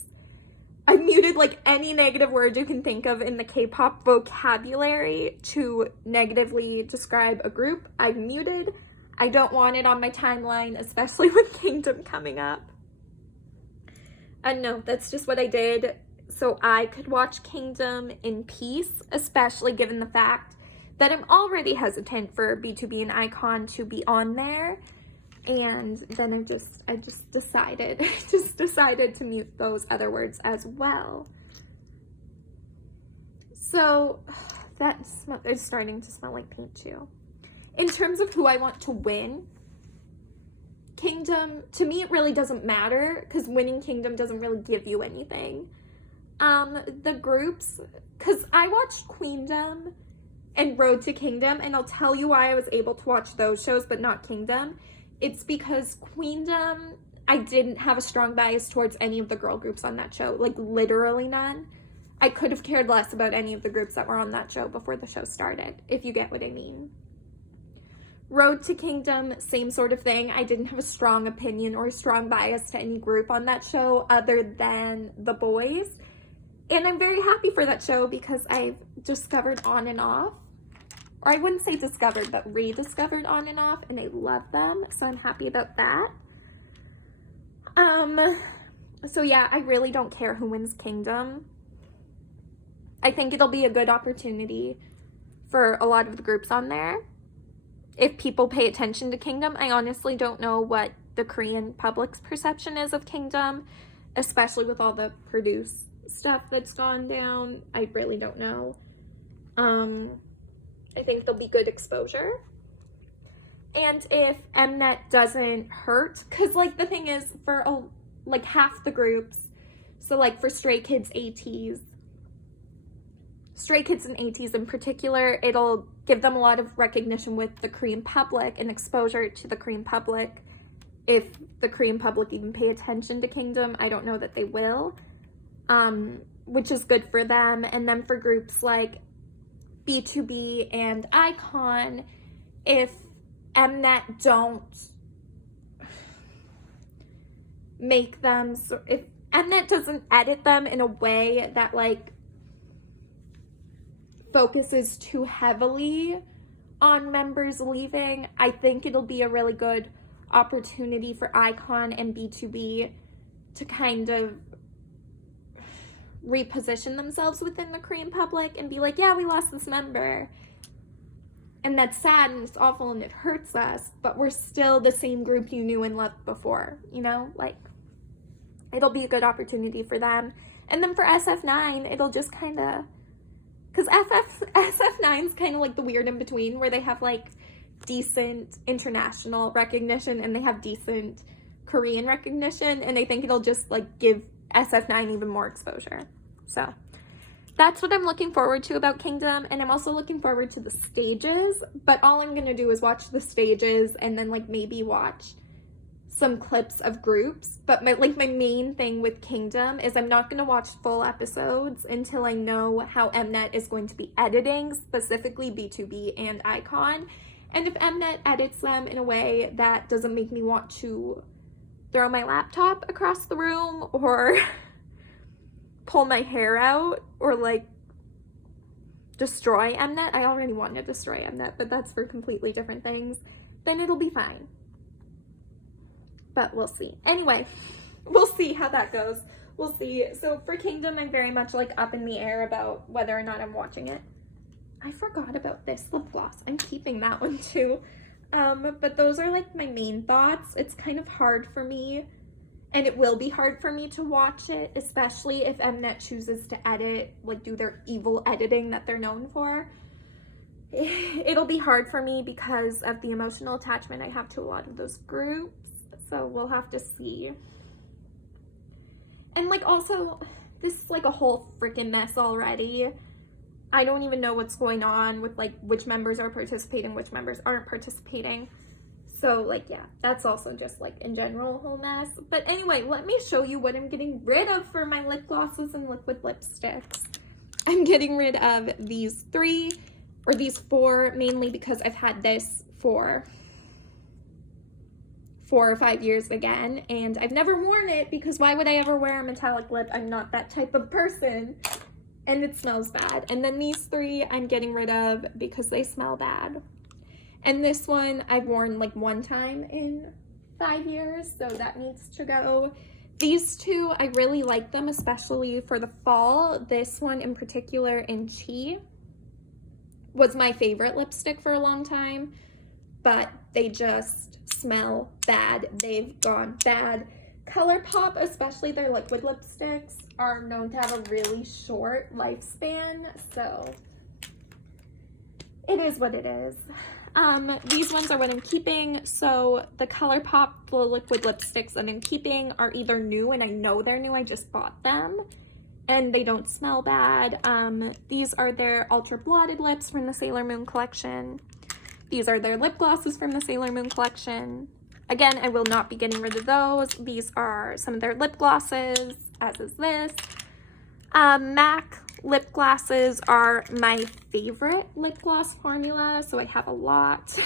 I muted like any negative word you can think of in the K-pop vocabulary to negatively describe a group. I've muted. I don't want it on my timeline, especially with Kingdom coming up. And no, that's just what I did so I could watch Kingdom in peace, especially given the fact that I'm already hesitant for B2B and Icon to be on there. And then I just decided to mute those other words as well. So that is starting to smell like paint too. In terms of who I want to win, Kingdom, to me it really doesn't matter because winning Kingdom doesn't really give you anything. The groups, because I watched Queendom and Road to Kingdom, and I'll tell you why I was able to watch those shows but not Kingdom. It's because Queendom, I didn't have a strong bias towards any of the girl groups on that show, like literally none. I could have cared less about any of the groups that were on that show before the show started, if you get what I mean. Road to Kingdom, same sort of thing. I didn't have a strong opinion or a strong bias to any group on that show other than the boys. And I'm very happy for that show because I've discovered On and Off. Or I wouldn't say discovered, but rediscovered On and Off, and I love them. So I'm happy about that. So yeah, I really don't care who wins Kingdom. I think it'll be a good opportunity for a lot of the groups on there. If people pay attention to Kingdom, I honestly don't know what the Korean public's perception is of Kingdom, especially with all the produce stuff that's gone down. I really don't know. I think there'll be good exposure. And if Mnet doesn't hurt, because like the thing is for like half the groups, so like for Stray Kids and ATEEZ in particular, it'll give them a lot of recognition with the Korean public and exposure to the Korean public. If the Korean public even pay attention to Kingdom, I don't know that they will, which is good for them. And then for groups like B2B and iKON, if Mnet don't make them, if Mnet doesn't edit them in a way that like focuses too heavily on members leaving, I think it'll be a really good opportunity for iKON and B2B to kind of reposition themselves within the Korean public and be like, yeah, we lost this member. And that's sad and it's awful and it hurts us, but we're still the same group you knew and loved before, you know? Like, it'll be a good opportunity for them. And then for SF9, it'll just kind of, because SF9's kind of like the weird in between where they have like decent international recognition and they have decent Korean recognition, and I think it'll just like give SF9 even more exposure. So that's what I'm looking forward to about Kingdom, and I'm also looking forward to the stages, but all I'm gonna do is watch the stages and then like maybe watch some clips of groups. But my main thing with Kingdom is I'm not going to watch full episodes until I know how Mnet is going to be editing, specifically B2B and iKON. And if Mnet edits them in a way that doesn't make me want to throw my laptop across the room or pull my hair out or like destroy Mnet, I already want to destroy Mnet, but that's for completely different things, then it'll be fine. But we'll see. Anyway, we'll see how that goes. We'll see. So for Kingdom, I'm very much like up in the air about whether or not I'm watching it. I forgot about this lip gloss. I'm keeping that one too. But those are like my main thoughts. It's kind of hard for me, and it will be hard for me to watch it, especially if Mnet chooses to edit, like do their evil editing that they're known for. It'll be hard for me because of the emotional attachment I have to a lot of those groups. So we'll have to see. And like also, this is like a whole freaking mess already. I don't even know what's going on with like which members are participating, which members aren't participating. So like, yeah, that's also just like in general a whole mess. But anyway, let me show you what I'm getting rid of for my lip glosses and liquid lipsticks. I'm getting rid of these four, mainly because I've had this for 4 or 5 years again, and I've never worn it because why would I ever wear a metallic lip? I'm not that type of person, and it smells bad. And then these 3 I'm getting rid of because they smell bad. And this one I've worn like 1 time in 5 years, so that needs to go. These 2, I really like them, especially for the fall. This one in particular in Chi was my favorite lipstick for a long time, but they just smell bad. They've gone bad. Colourpop, especially their liquid lipsticks, are known to have a really short lifespan, so it is what it is. These ones are what I'm keeping. So the Colourpop, the liquid lipsticks that I'm keeping are either new, and I know they're new, I just bought them, and they don't smell bad. These are their Ultra Blotted Lips from the Sailor Moon collection. These are their lip glosses from the Sailor Moon collection. Again, I will not be getting rid of those. These are some of their lip glosses, as is this. MAC lip glosses are my favorite lip gloss formula, so I have a lot.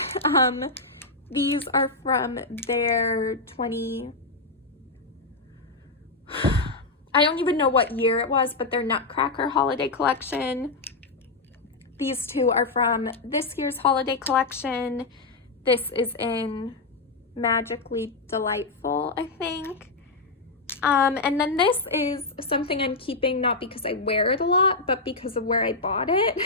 These are from their I don't even know what year it was, but their Nutcracker holiday collection. These two are from this year's holiday collection. This is in Magically Delightful, I think. And then this is something I'm keeping not because I wear it a lot, but because of where I bought it.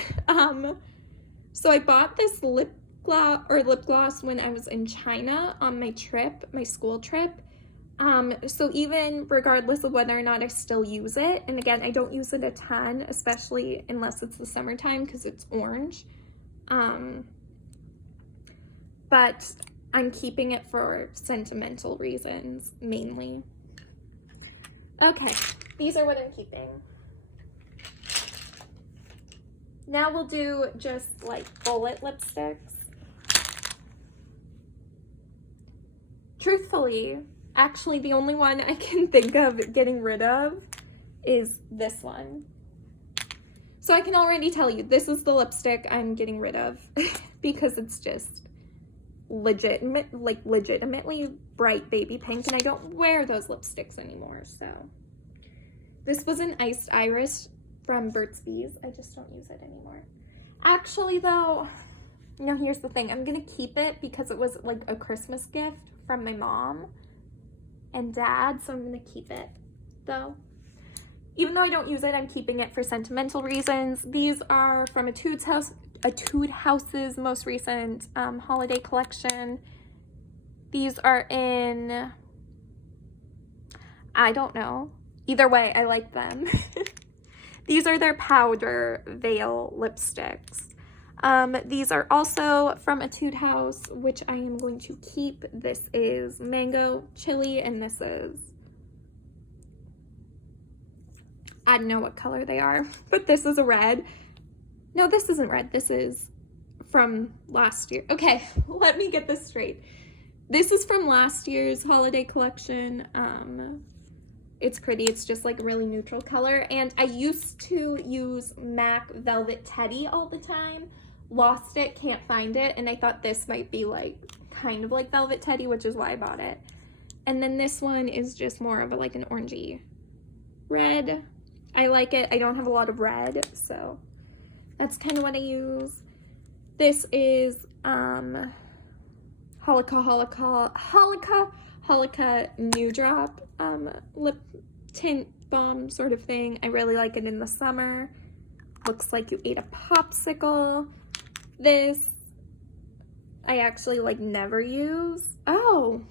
So I bought this lip gloss when I was in China on my trip, my school trip. So even regardless of whether or not I still use it, and again, I don't use it a ton, especially unless it's the summertime because it's orange. But I'm keeping it for sentimental reasons, mainly. Okay, these are what I'm keeping. Now we'll do just like bullet lipsticks. Truthfully, actually the only one I can think of getting rid of is this one. So I can already tell you, this is the lipstick I'm getting rid of because it's just legitimately bright baby pink, and I don't wear those lipsticks anymore. So this was an Iced Iris from Burt's Bees. I just don't use it anymore. Actually though, no, here's the thing. I'm gonna keep it because it was like a Christmas gift from my mom and dad, so I'm gonna keep it though. Even though I don't use it, I'm keeping it for sentimental reasons. These are from Etude House's most recent holiday collection. These are in, I don't know. Either way, I like them. These are their Powder Veil lipsticks. These are also from Etude House, which I am going to keep. This is Mango Chili, and this is, I don't know what color they are, but this is a red. No, this isn't red. This is from last year. Okay, let me get this straight. This is from last year's holiday collection. It's pretty. It's just like a really neutral color. And I used to use MAC Velvet Teddy all the time. Lost it, can't find it. And I thought this might be like kind of like Velvet Teddy, which is why I bought it. And then this one is just more of a, like an orangey red. I like it. I don't have a lot of red, so that's kind of what I use. This is Holika New Drop lip tint balm sort of thing. I really like it in the summer. Looks like you ate a popsicle. This I actually like never use. Oh,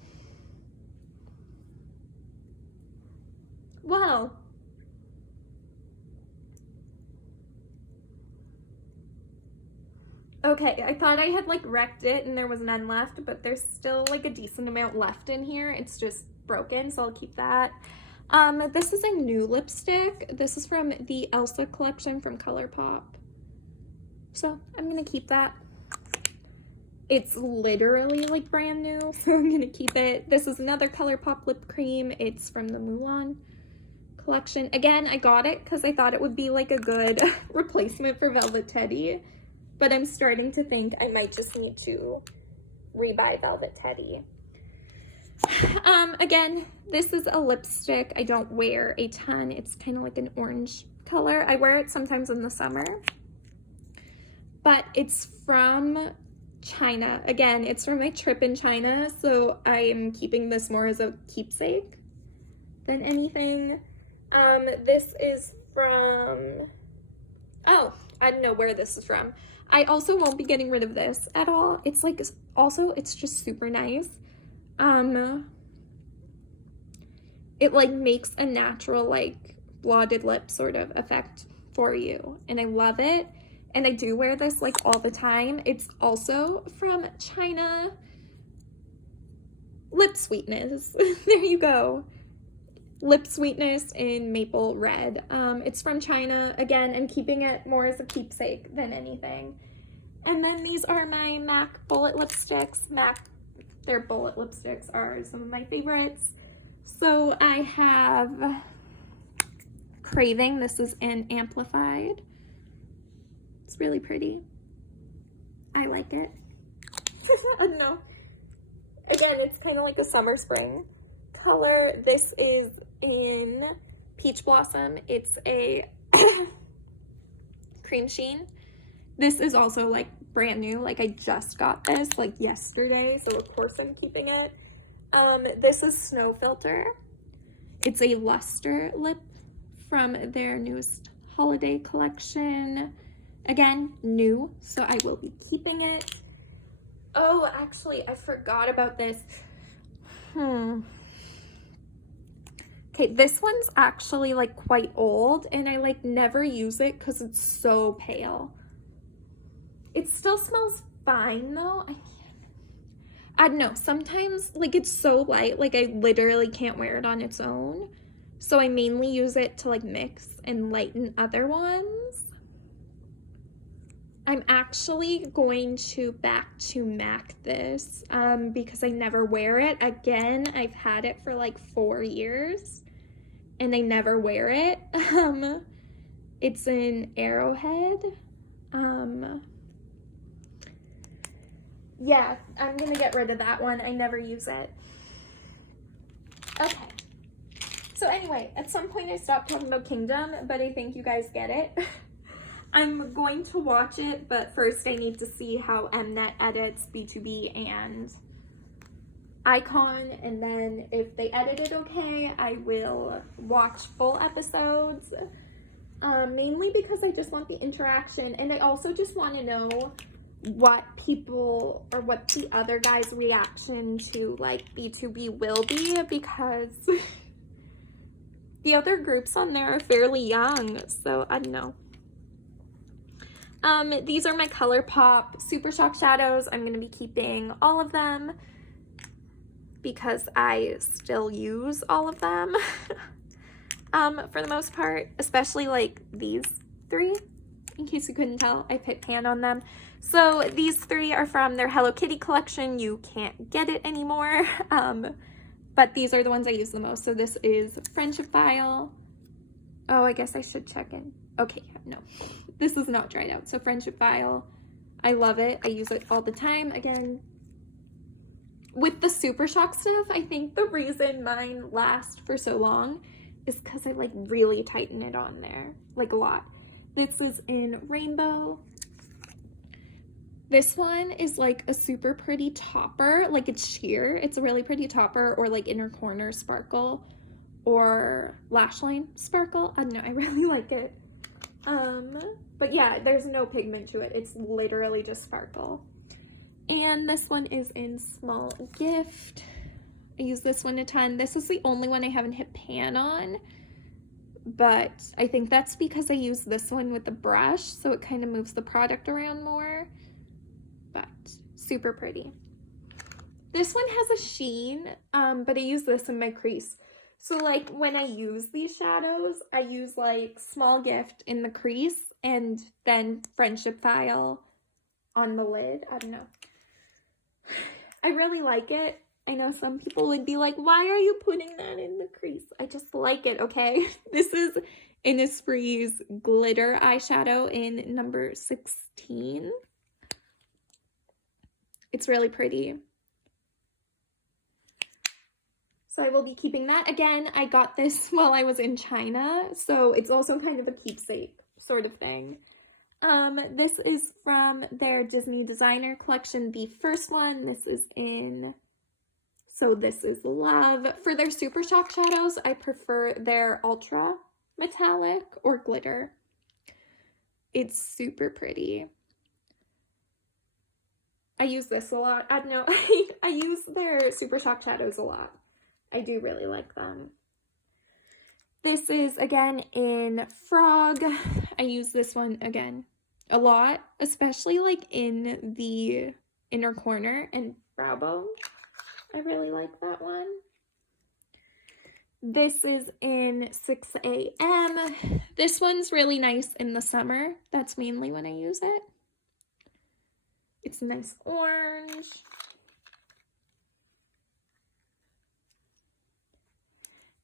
well, okay, I thought I had like wrecked it and there was none left, but there's still like a decent amount left in here. It's just broken, so I'll keep that. This is a new lipstick. This is from the Elsa collection from Colourpop. So I'm gonna keep that. It's literally like brand new, so I'm gonna keep it. This is another Colourpop lip cream. It's from the Mulan collection. Again, I got it because I thought it would be like a good replacement for Velvet Teddy. But I'm starting to think I might just need to rebuy Velvet Teddy. Again, this is a lipstick I don't wear a ton. It's kind of like an orange color. I wear it sometimes in the summer. But it's from China. Again, it's from my trip in China, so I am keeping this more as a keepsake than anything. This is from, oh, I don't know where this is from. I also won't be getting rid of this at all. It's like, also, it's just super nice. It like makes a natural like blotted lip sort of effect for you, and I love it. And I do wear this like all the time. It's also from China. Lip Sweetness. There you go. Lip Sweetness in Maple Red. It's from China. Again, I'm keeping it more as a keepsake than anything. And then these are my MAC bullet lipsticks. MAC, their bullet lipsticks are some of my favorites. So I have Craving. This is in Amplified. It's really pretty. I like it. I don't know. Again, it's kind of like a summer spring color. This is in Peach Blossom. It's a cream sheen. This is also like brand new. Like I just got this like yesterday, so of course I'm keeping it. This is Snow Filter. It's a luster lip from their newest holiday collection. Again, new, so I will be keeping it. Oh, actually, I forgot about this. Okay, this one's actually like quite old, and I like never use it because it's so pale. It still smells fine though. I don't know, sometimes like it's so light, like I literally can't wear it on its own. So I mainly use it to like mix and lighten other ones. I'm actually going to back to MAC this because I never wear it. Again, I've had it for like 4 years and I never wear it. It's an Arrowhead. Yeah, I'm gonna get rid of that one. I never use it. Okay. So anyway, at some point I stopped talking about Kingdom, but I think you guys get it. I'm going to watch it, but first I need to see how Mnet edits B2B and Icon, and then if they edit it okay, I will watch full episodes, mainly because I just want the interaction, and I also just want to know what people or what the other guys' reaction to like B2B will be, because the other groups on there are fairly young, so I don't know. These are my Colourpop Super Shock shadows. I'm going to be keeping all of them because I still use all of them for the most part, especially like these 3. In case you couldn't tell, I put pan on them. So these 3 are from their Hello Kitty collection. You can't get it anymore, but these are the ones I use the most. So this is Friendship File. Oh, I guess I should check in. Okay, no, this is not dried out. So Friendship File, I love it. I use it all the time. Again, with the Super Shock stuff, I think the reason mine last for so long is because I like really tighten it on there, like a lot. This is in Rainbow. This one is like a super pretty topper, like it's sheer. It's a really pretty topper, or like inner corner sparkle or lash line sparkle. I don't know, I really like it. But yeah, there's no pigment to it. It's literally just sparkle. And this one is in Small Gift. I use this one a ton. This is the only one I haven't hit pan on, but I think that's because I use this one with the brush, so it kind of moves the product around more, but super pretty. This one has a sheen, but I use this in my crease. So like when I use these shadows, I use like Small Gift in the crease and then Friendship File on the lid. I don't know. I really like it. I know some people would be like, why are you putting that in the crease? I just like it, okay? This is Innisfree's glitter eyeshadow in number 16. It's really pretty. So I will be keeping that. Again, I got this while I was in China, so it's also kind of a keepsake sort of thing. This is from their Disney Designer collection, the first one. This is in, so this is Love. For their Super Shock shadows, I prefer their Ultra Metallic or Glitter. It's super pretty. I use this a lot. I don't know, I use their Super Shock shadows a lot. I do really like them. This is, again, in Frog. I use this one, again, a lot, especially, like, in the inner corner and brow bone. I really like that one. This is in 6 a.m. This one's really nice in the summer. That's mainly when I use it. It's a nice orange.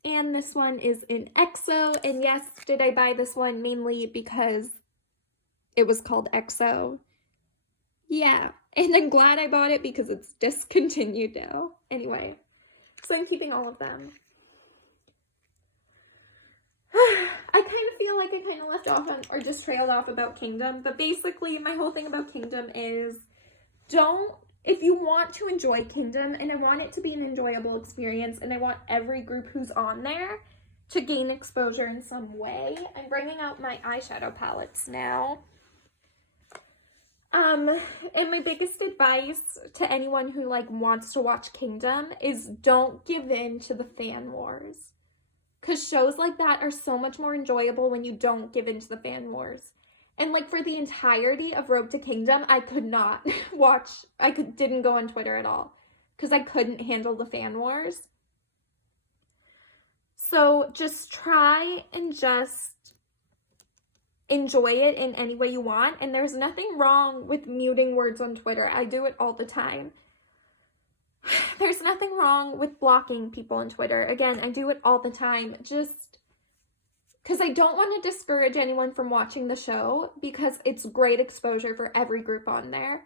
And this one is in EXO. And yes, did I buy this one mainly because it was called EXO? Yeah. And I'm glad I bought it because it's discontinued now. Anyway, so I'm keeping all of them. I kind of feel like I kind of left off on, or just trailed off about Kingdom. But basically, my whole thing about Kingdom is if you want to enjoy Kingdom, and I want it to be an enjoyable experience, and I want every group who's on there to gain exposure in some way, I'm bringing out my eyeshadow palettes now. And my biggest advice to anyone who, like, wants to watch Kingdom is don't give in to the fan wars. Because shows like that are so much more enjoyable when you don't give in to the fan wars. And, like, for the entirety of Road to Kingdom, I could not watch, didn't go on Twitter at all. Because I couldn't handle the fan wars. So, just try and just enjoy it in any way you want. And there's nothing wrong with muting words on Twitter. I do it all the time. There's nothing wrong with blocking people on Twitter. Again, I do it all the time. Just because I don't want to discourage anyone from watching the show, because it's great exposure for every group on there.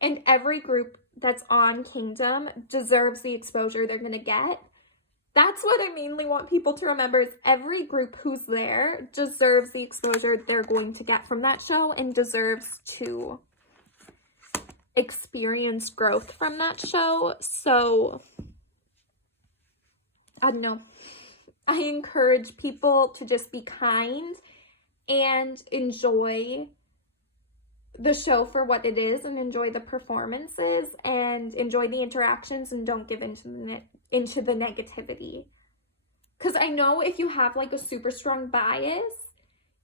And every group that's on Kingdom deserves the exposure they're going to get. That's what I mainly want people to remember, is every group who's there deserves the exposure they're going to get from that show and deserves to experience growth from that show. So, I don't know. I encourage people to just be kind and enjoy the show for what it is, and enjoy the performances and enjoy the interactions, and don't give into the negativity. Because I know if you have, like, a super strong bias,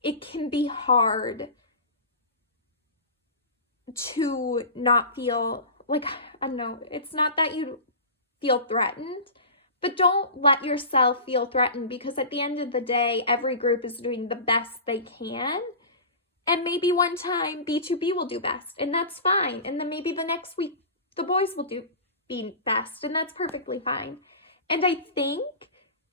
it can be hard to not feel, like, I don't know, it's not that you feel threatened, but don't let yourself feel threatened, because at the end of the day, every group is doing the best they can. And maybe one time B2B will do best, and that's fine. And then maybe the next week the boys will be best, and that's perfectly fine. And I think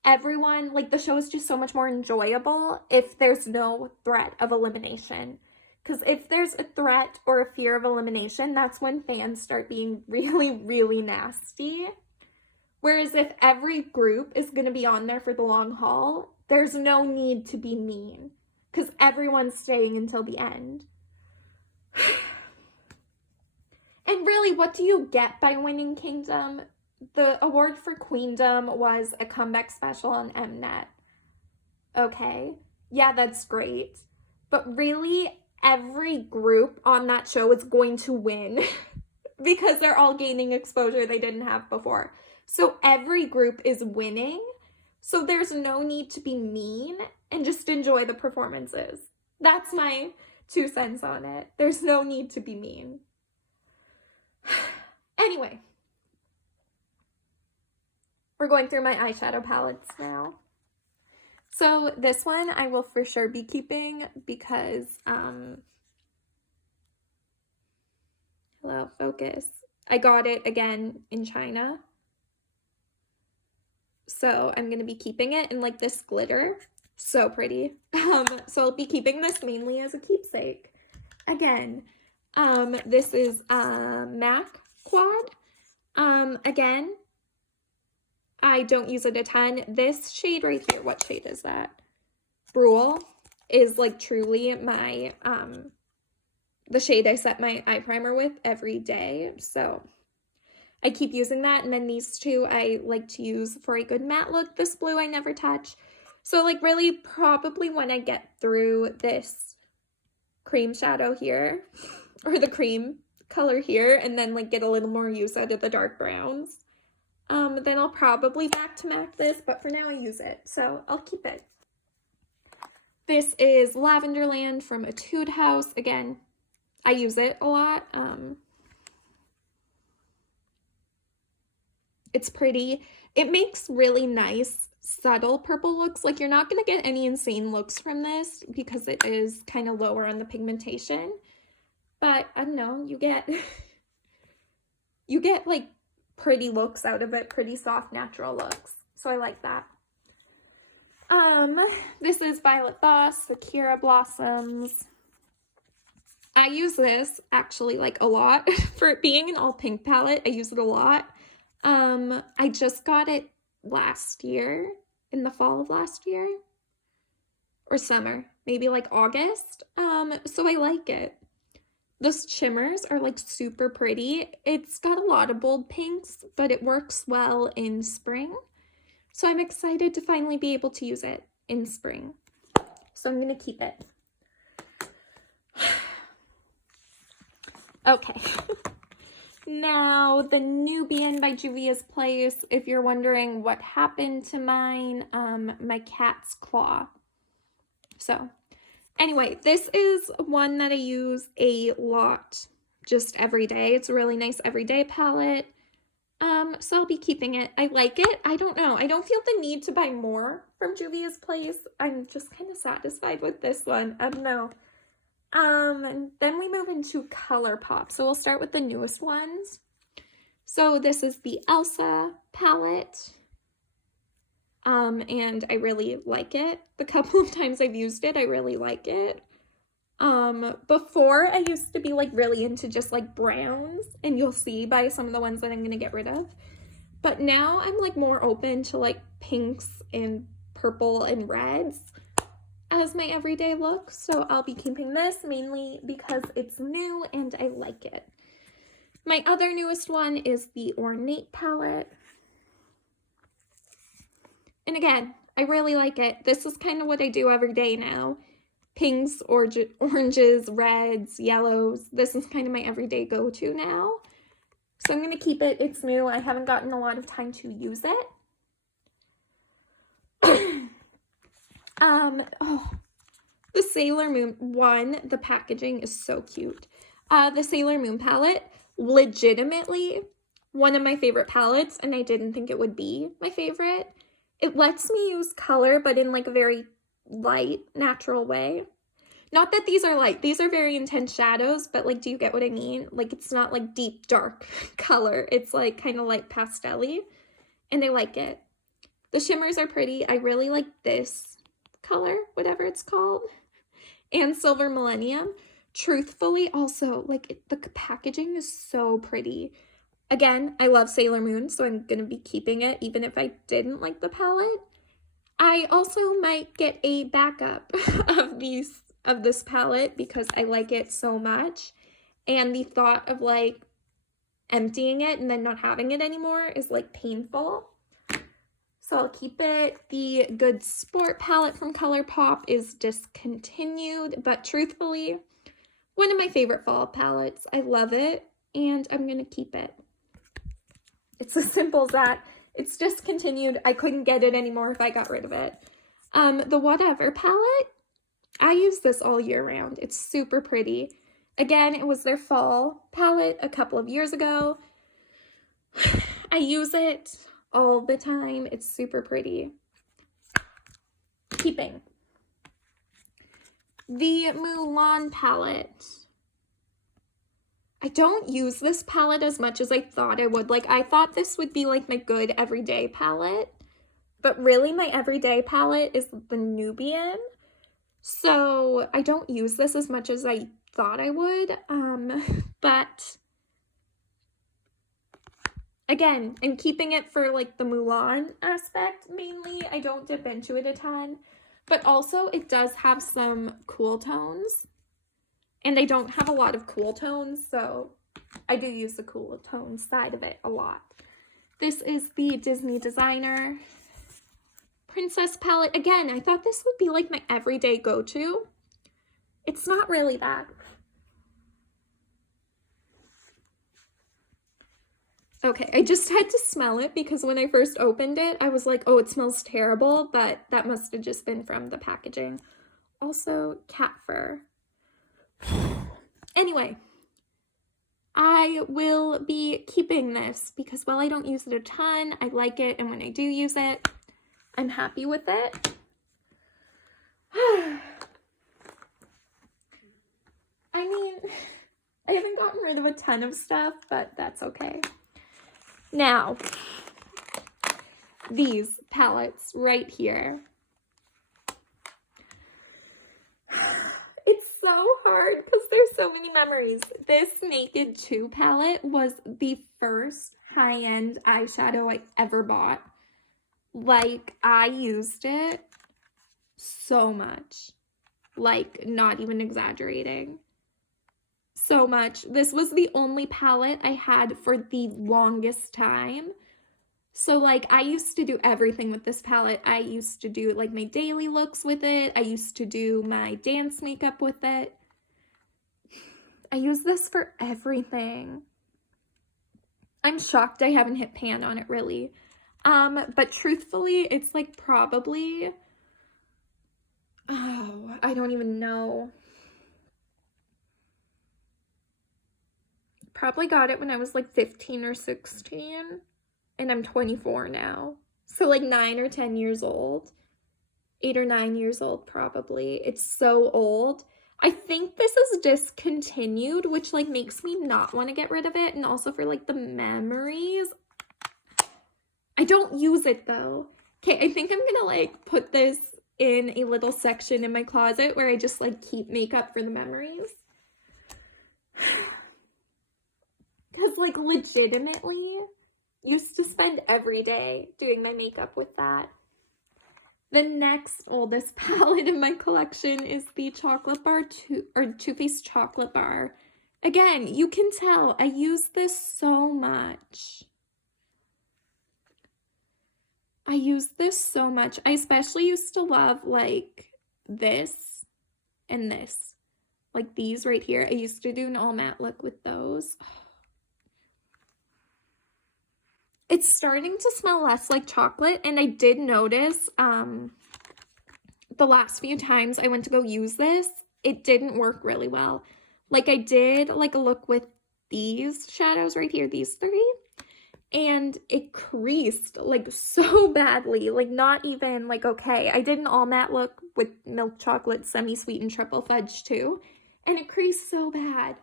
everyone, like, the show is just so much more enjoyable if there's no threat of elimination. Because if there's a threat or a fear of elimination, that's when fans start being really, really nasty. Whereas if every group is going to be on there for the long haul, there's no need to be mean. Because everyone's staying until the end. And really, what do you get by winning Kingdom? The award for Queendom was a comeback special on Mnet. Okay, yeah, that's great. But really, every group on that show is going to win because they're all gaining exposure they didn't have before. So every group is winning. So there's no need to be mean, and just enjoy the performances. That's my 2 cents on it. There's no need to be mean. Anyway, we're going through my eyeshadow palettes now. So this one I will for sure be keeping because, hello, focus. I got it again in China. So I'm going to be keeping it in, like, this glitter. So pretty. So I'll be keeping this mainly as a keepsake. Again, this is MAC Quad. Again, I don't use it a ton. This shade right here, what shade is that? Brule is, like, truly my, the shade I set my eye primer with every day. So I keep using that. And then these two I like to use for a good matte look. This blue I never touch. So, like, really probably when I get through this cream shadow here, or the cream color here, and then, like, get a little more use out of the dark browns, then I'll probably back to MAC this, but for now I use it, so I'll keep it. This is Lavenderland from Etude House. Again, I use it a lot. It's pretty. It makes really nice, subtle purple looks. Like, you're not going to get any insane looks from this because it is kind of lower on the pigmentation. But, I don't know, you get, like, pretty looks out of it. Pretty soft, natural looks. So I like that. This is Violet Voss, Sakura Blossoms. I use this actually like a lot. For it being an all pink palette, I use it a lot. I just got it last year, in the fall of last year, or summer, maybe like August. So I like it. Those shimmers are like super pretty. It's got a lot of bold pinks, but it works well in spring. So I'm excited to finally be able to use it in spring. So I'm gonna keep it. Okay. Now, the Nubian by Juvia's Place. If you're wondering what happened to mine, my cat's claw. So, anyway, this is one that I use a lot just every day. It's a really nice everyday palette. So I'll be keeping it. I like it. I don't know. I don't feel the need to buy more from Juvia's Place. I'm just kind of satisfied with this one. I don't know. And then we move into Colourpop. So we'll start with the newest ones. So this is the Elsa palette. And I really like it. The couple of times I've used it, I really like it. Before I used to be like really into just like browns, and you'll see by some of the ones that I'm gonna get rid of. But now I'm like more open to like pinks and purple and reds as my everyday look. So I'll be keeping this mainly because it's new and I like it. My other newest one is the Ornate Palette. And again, I really like it. This is kind of what I do every day now. Pinks, oranges, reds, yellows. This is kind of my everyday go-to now. So I'm going to keep it. It's new. I haven't gotten a lot of time to use it. The Sailor Moon one, the packaging is so cute. The Sailor Moon palette, legitimately one of my favorite palettes, and I didn't think it would be my favorite. It lets me use color, but in like a very light, natural way. Not that these are light, these are very intense shadows, but like, do you get what I mean? Like, it's not like deep, dark color. It's like kind of light pastel-y, and I like it. The shimmers are pretty. I really like this color, whatever it's called, and Silver Millennium. Truthfully, also, like, the packaging is so pretty. Again, I love Sailor Moon, so I'm gonna be keeping it even if I didn't like the palette. I also might get a backup of this palette because I like it so much, and the thought of like emptying it and then not having it anymore is like painful. So I'll keep it. The Good Sport palette from Colourpop is discontinued, but truthfully, one of my favorite fall palettes. I love it, and I'm gonna keep it. It's as simple as that. It's discontinued. I couldn't get it anymore if I got rid of it. The Whatever palette, I use this all year round. It's super pretty. Again, it was their fall palette a couple of years ago. I use it all the time. It's super pretty. Keeping. The Mulan palette. I don't use this palette as much as I thought I would. Like, I thought this would be like my good everyday palette, but really my everyday palette is the Nubian. So I don't use this as much as I thought I would. But again, I'm keeping it for like the Mulan aspect mainly. I don't dip into it a ton, but also it does have some cool tones. And I don't have a lot of cool tones, so I do use the cool tone side of it a lot. This is the Disney Designer Princess palette. Again, I thought this would be like my everyday go-to. It's not really that. Okay, I just had to smell it because when I first opened it, I was like, oh, it smells terrible, but that must have just been from the packaging. Also, cat fur. Anyway, I will be keeping this because while I don't use it a ton, I like it, and when I do use it, I'm happy with it. I mean, I haven't gotten rid of a ton of stuff, but that's okay. Now, these palettes right here. so hard because there's so many memories. This Naked 2 palette was the first high-end eyeshadow I ever bought. Like, I used it so much. Like, not even exaggerating. So much. This was the only palette I had for the longest time. So, like, I used to do everything with this palette. I used to do, like, my daily looks with it. I used to do my dance makeup with it. I use this for everything. I'm shocked I haven't hit pan on it, really. But truthfully, it's, like, probably... Oh, I don't even know. Probably got it when I was, like, 15 or 16. And I'm 24 now. So like 9 or 10 years old. 8 or 9 years old probably. It's so old. I think this is discontinued, which like makes me not want to get rid of it. And also for like the memories. I don't use it though. Okay, I think I'm gonna like put this in a little section in my closet where I just like keep makeup for the memories. Because like legitimately... used to spend every day doing my makeup with that. The next oldest palette in my collection is the Chocolate Bar Too Faced Chocolate Bar. Again, you can tell I use this so much. I use this so much. I especially used to love like this and this. Like these right here. I used to do an all matte look with those. It's starting to smell less like chocolate, and I did notice the last few times I went to go use this, it didn't work really well. Like I did like a look with these shadows right here, these three, and it creased like so badly, like not even like okay. I did an all matte look with milk chocolate semi-sweetened triple fudge too, and it creased so bad.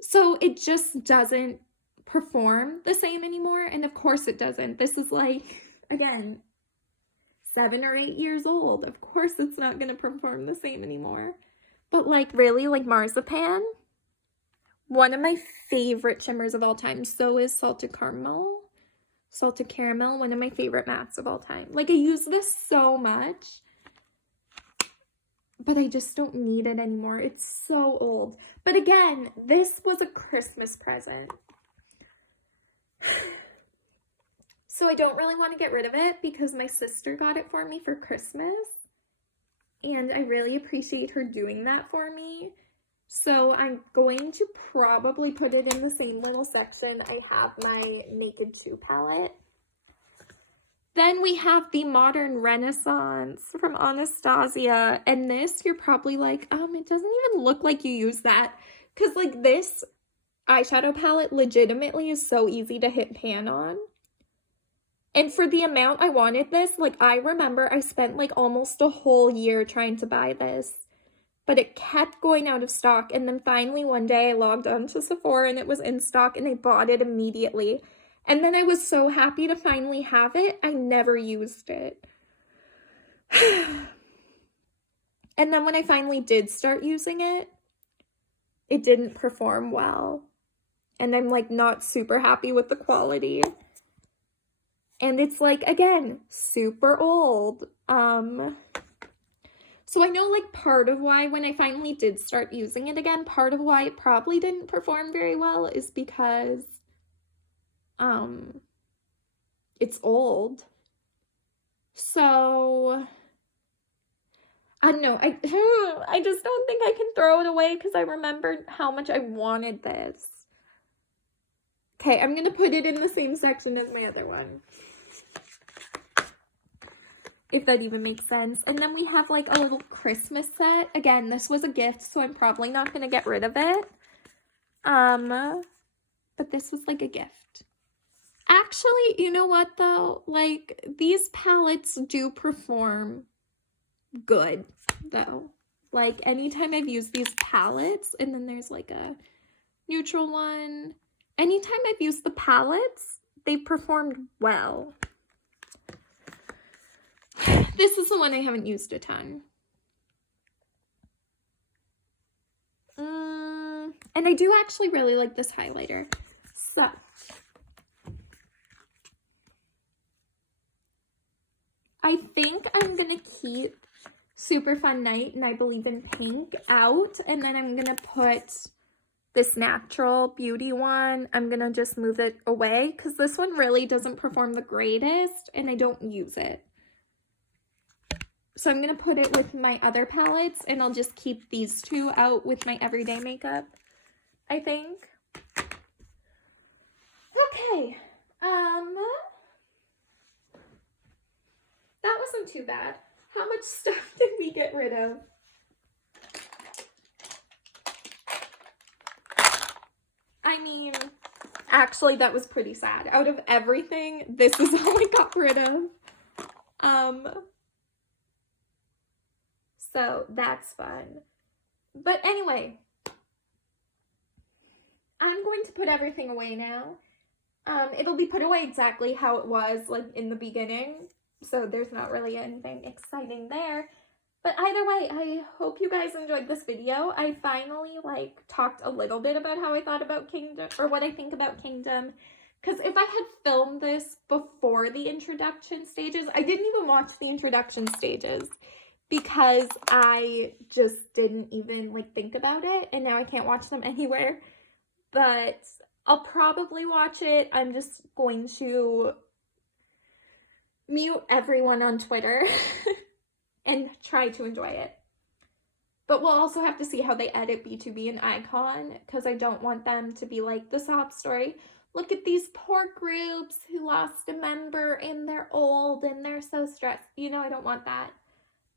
So it just doesn't perform the same anymore, and of course it doesn't. This is like, again, 7 or 8 years old. Of course it's not going to perform the same anymore. But like really, like Marzipan, one of my favorite shimmers of all time. So is Salted Caramel, one of my favorite mattes of all time. Like I use this so much, but I just don't need it anymore. It's so old. But again, this was a Christmas present. So I don't really want to get rid of it because my sister got it for me for Christmas. And I really appreciate her doing that for me. So I'm going to probably put it in the same little section I have my Naked 2 palette. Then we have the Modern Renaissance from Anastasia. And this, you're probably like, it doesn't even look like you use that. Because like this eyeshadow palette legitimately is so easy to hit pan on. And for the amount I wanted this, like I remember I spent like almost a whole year trying to buy this. But it kept going out of stock. And then finally one day I logged on to Sephora and it was in stock and I bought it immediately. And then I was so happy to finally have it. I never used it. And then when I finally did start using it, it didn't perform well. And I'm like not super happy with the quality. And it's like, again, super old. So I know like part of why when I finally did start using it again, part of why it probably didn't perform very well is because it's old. So I don't know. I just don't think I can throw it away because I remembered how much I wanted this. Okay, I'm gonna put it in the same section as my other one, if that even makes sense. And then we have like a little Christmas set. Again, this was a gift, so I'm probably not gonna get rid of it. But this was like a gift. Actually, you know what though? Like these palettes do perform good though. Like anytime I've used these palettes, and then there's like a neutral one. Anytime I've used the palettes, they've performed well. This is the one I haven't used a ton. And I do actually really like this highlighter. So, I think I'm going to keep Super Fun Night and I Believe in Pink out. And then I'm going to put this Natural Beauty one. I'm going to just move it away because this one really doesn't perform the greatest and I don't use it. So I'm going to put it with my other palettes and I'll just keep these two out with my everyday makeup, I think. Okay. That wasn't too bad. How much stuff did we get rid of? I mean, actually that was pretty sad. Out of everything, this is all I got rid of. So that's fun. But anyway, I'm going to put everything away now. It'll be put away exactly how it was, like, in the beginning. So there's not really anything exciting there. But either way, I hope you guys enjoyed this video. I finally, like, talked a little bit about how I thought about Kingdom, or what I think about Kingdom. Because if I had filmed this before the introduction stages, I didn't even watch the introduction stages. Because I just didn't even, like, think about it. And now I can't watch them anywhere. But I'll probably watch it. I'm just going to mute everyone on Twitter and try to enjoy it. But we'll also have to see how they edit B2B and Icon, because I don't want them to be like the sob story. Look at these poor groups who lost a member and they're old and they're so stressed. You know, I don't want that.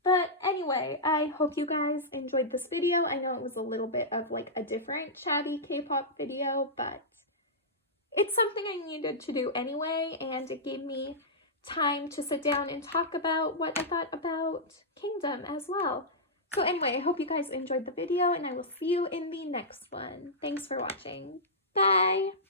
But anyway, I hope you guys enjoyed this video. I know it was a little bit of like a different chatty K-pop video, but it's something I needed to do anyway, and it gave me time to sit down and talk about what I thought about Kingdom as well. So anyway, I hope you guys enjoyed the video, and I will see you in the next one. Thanks for watching. Bye!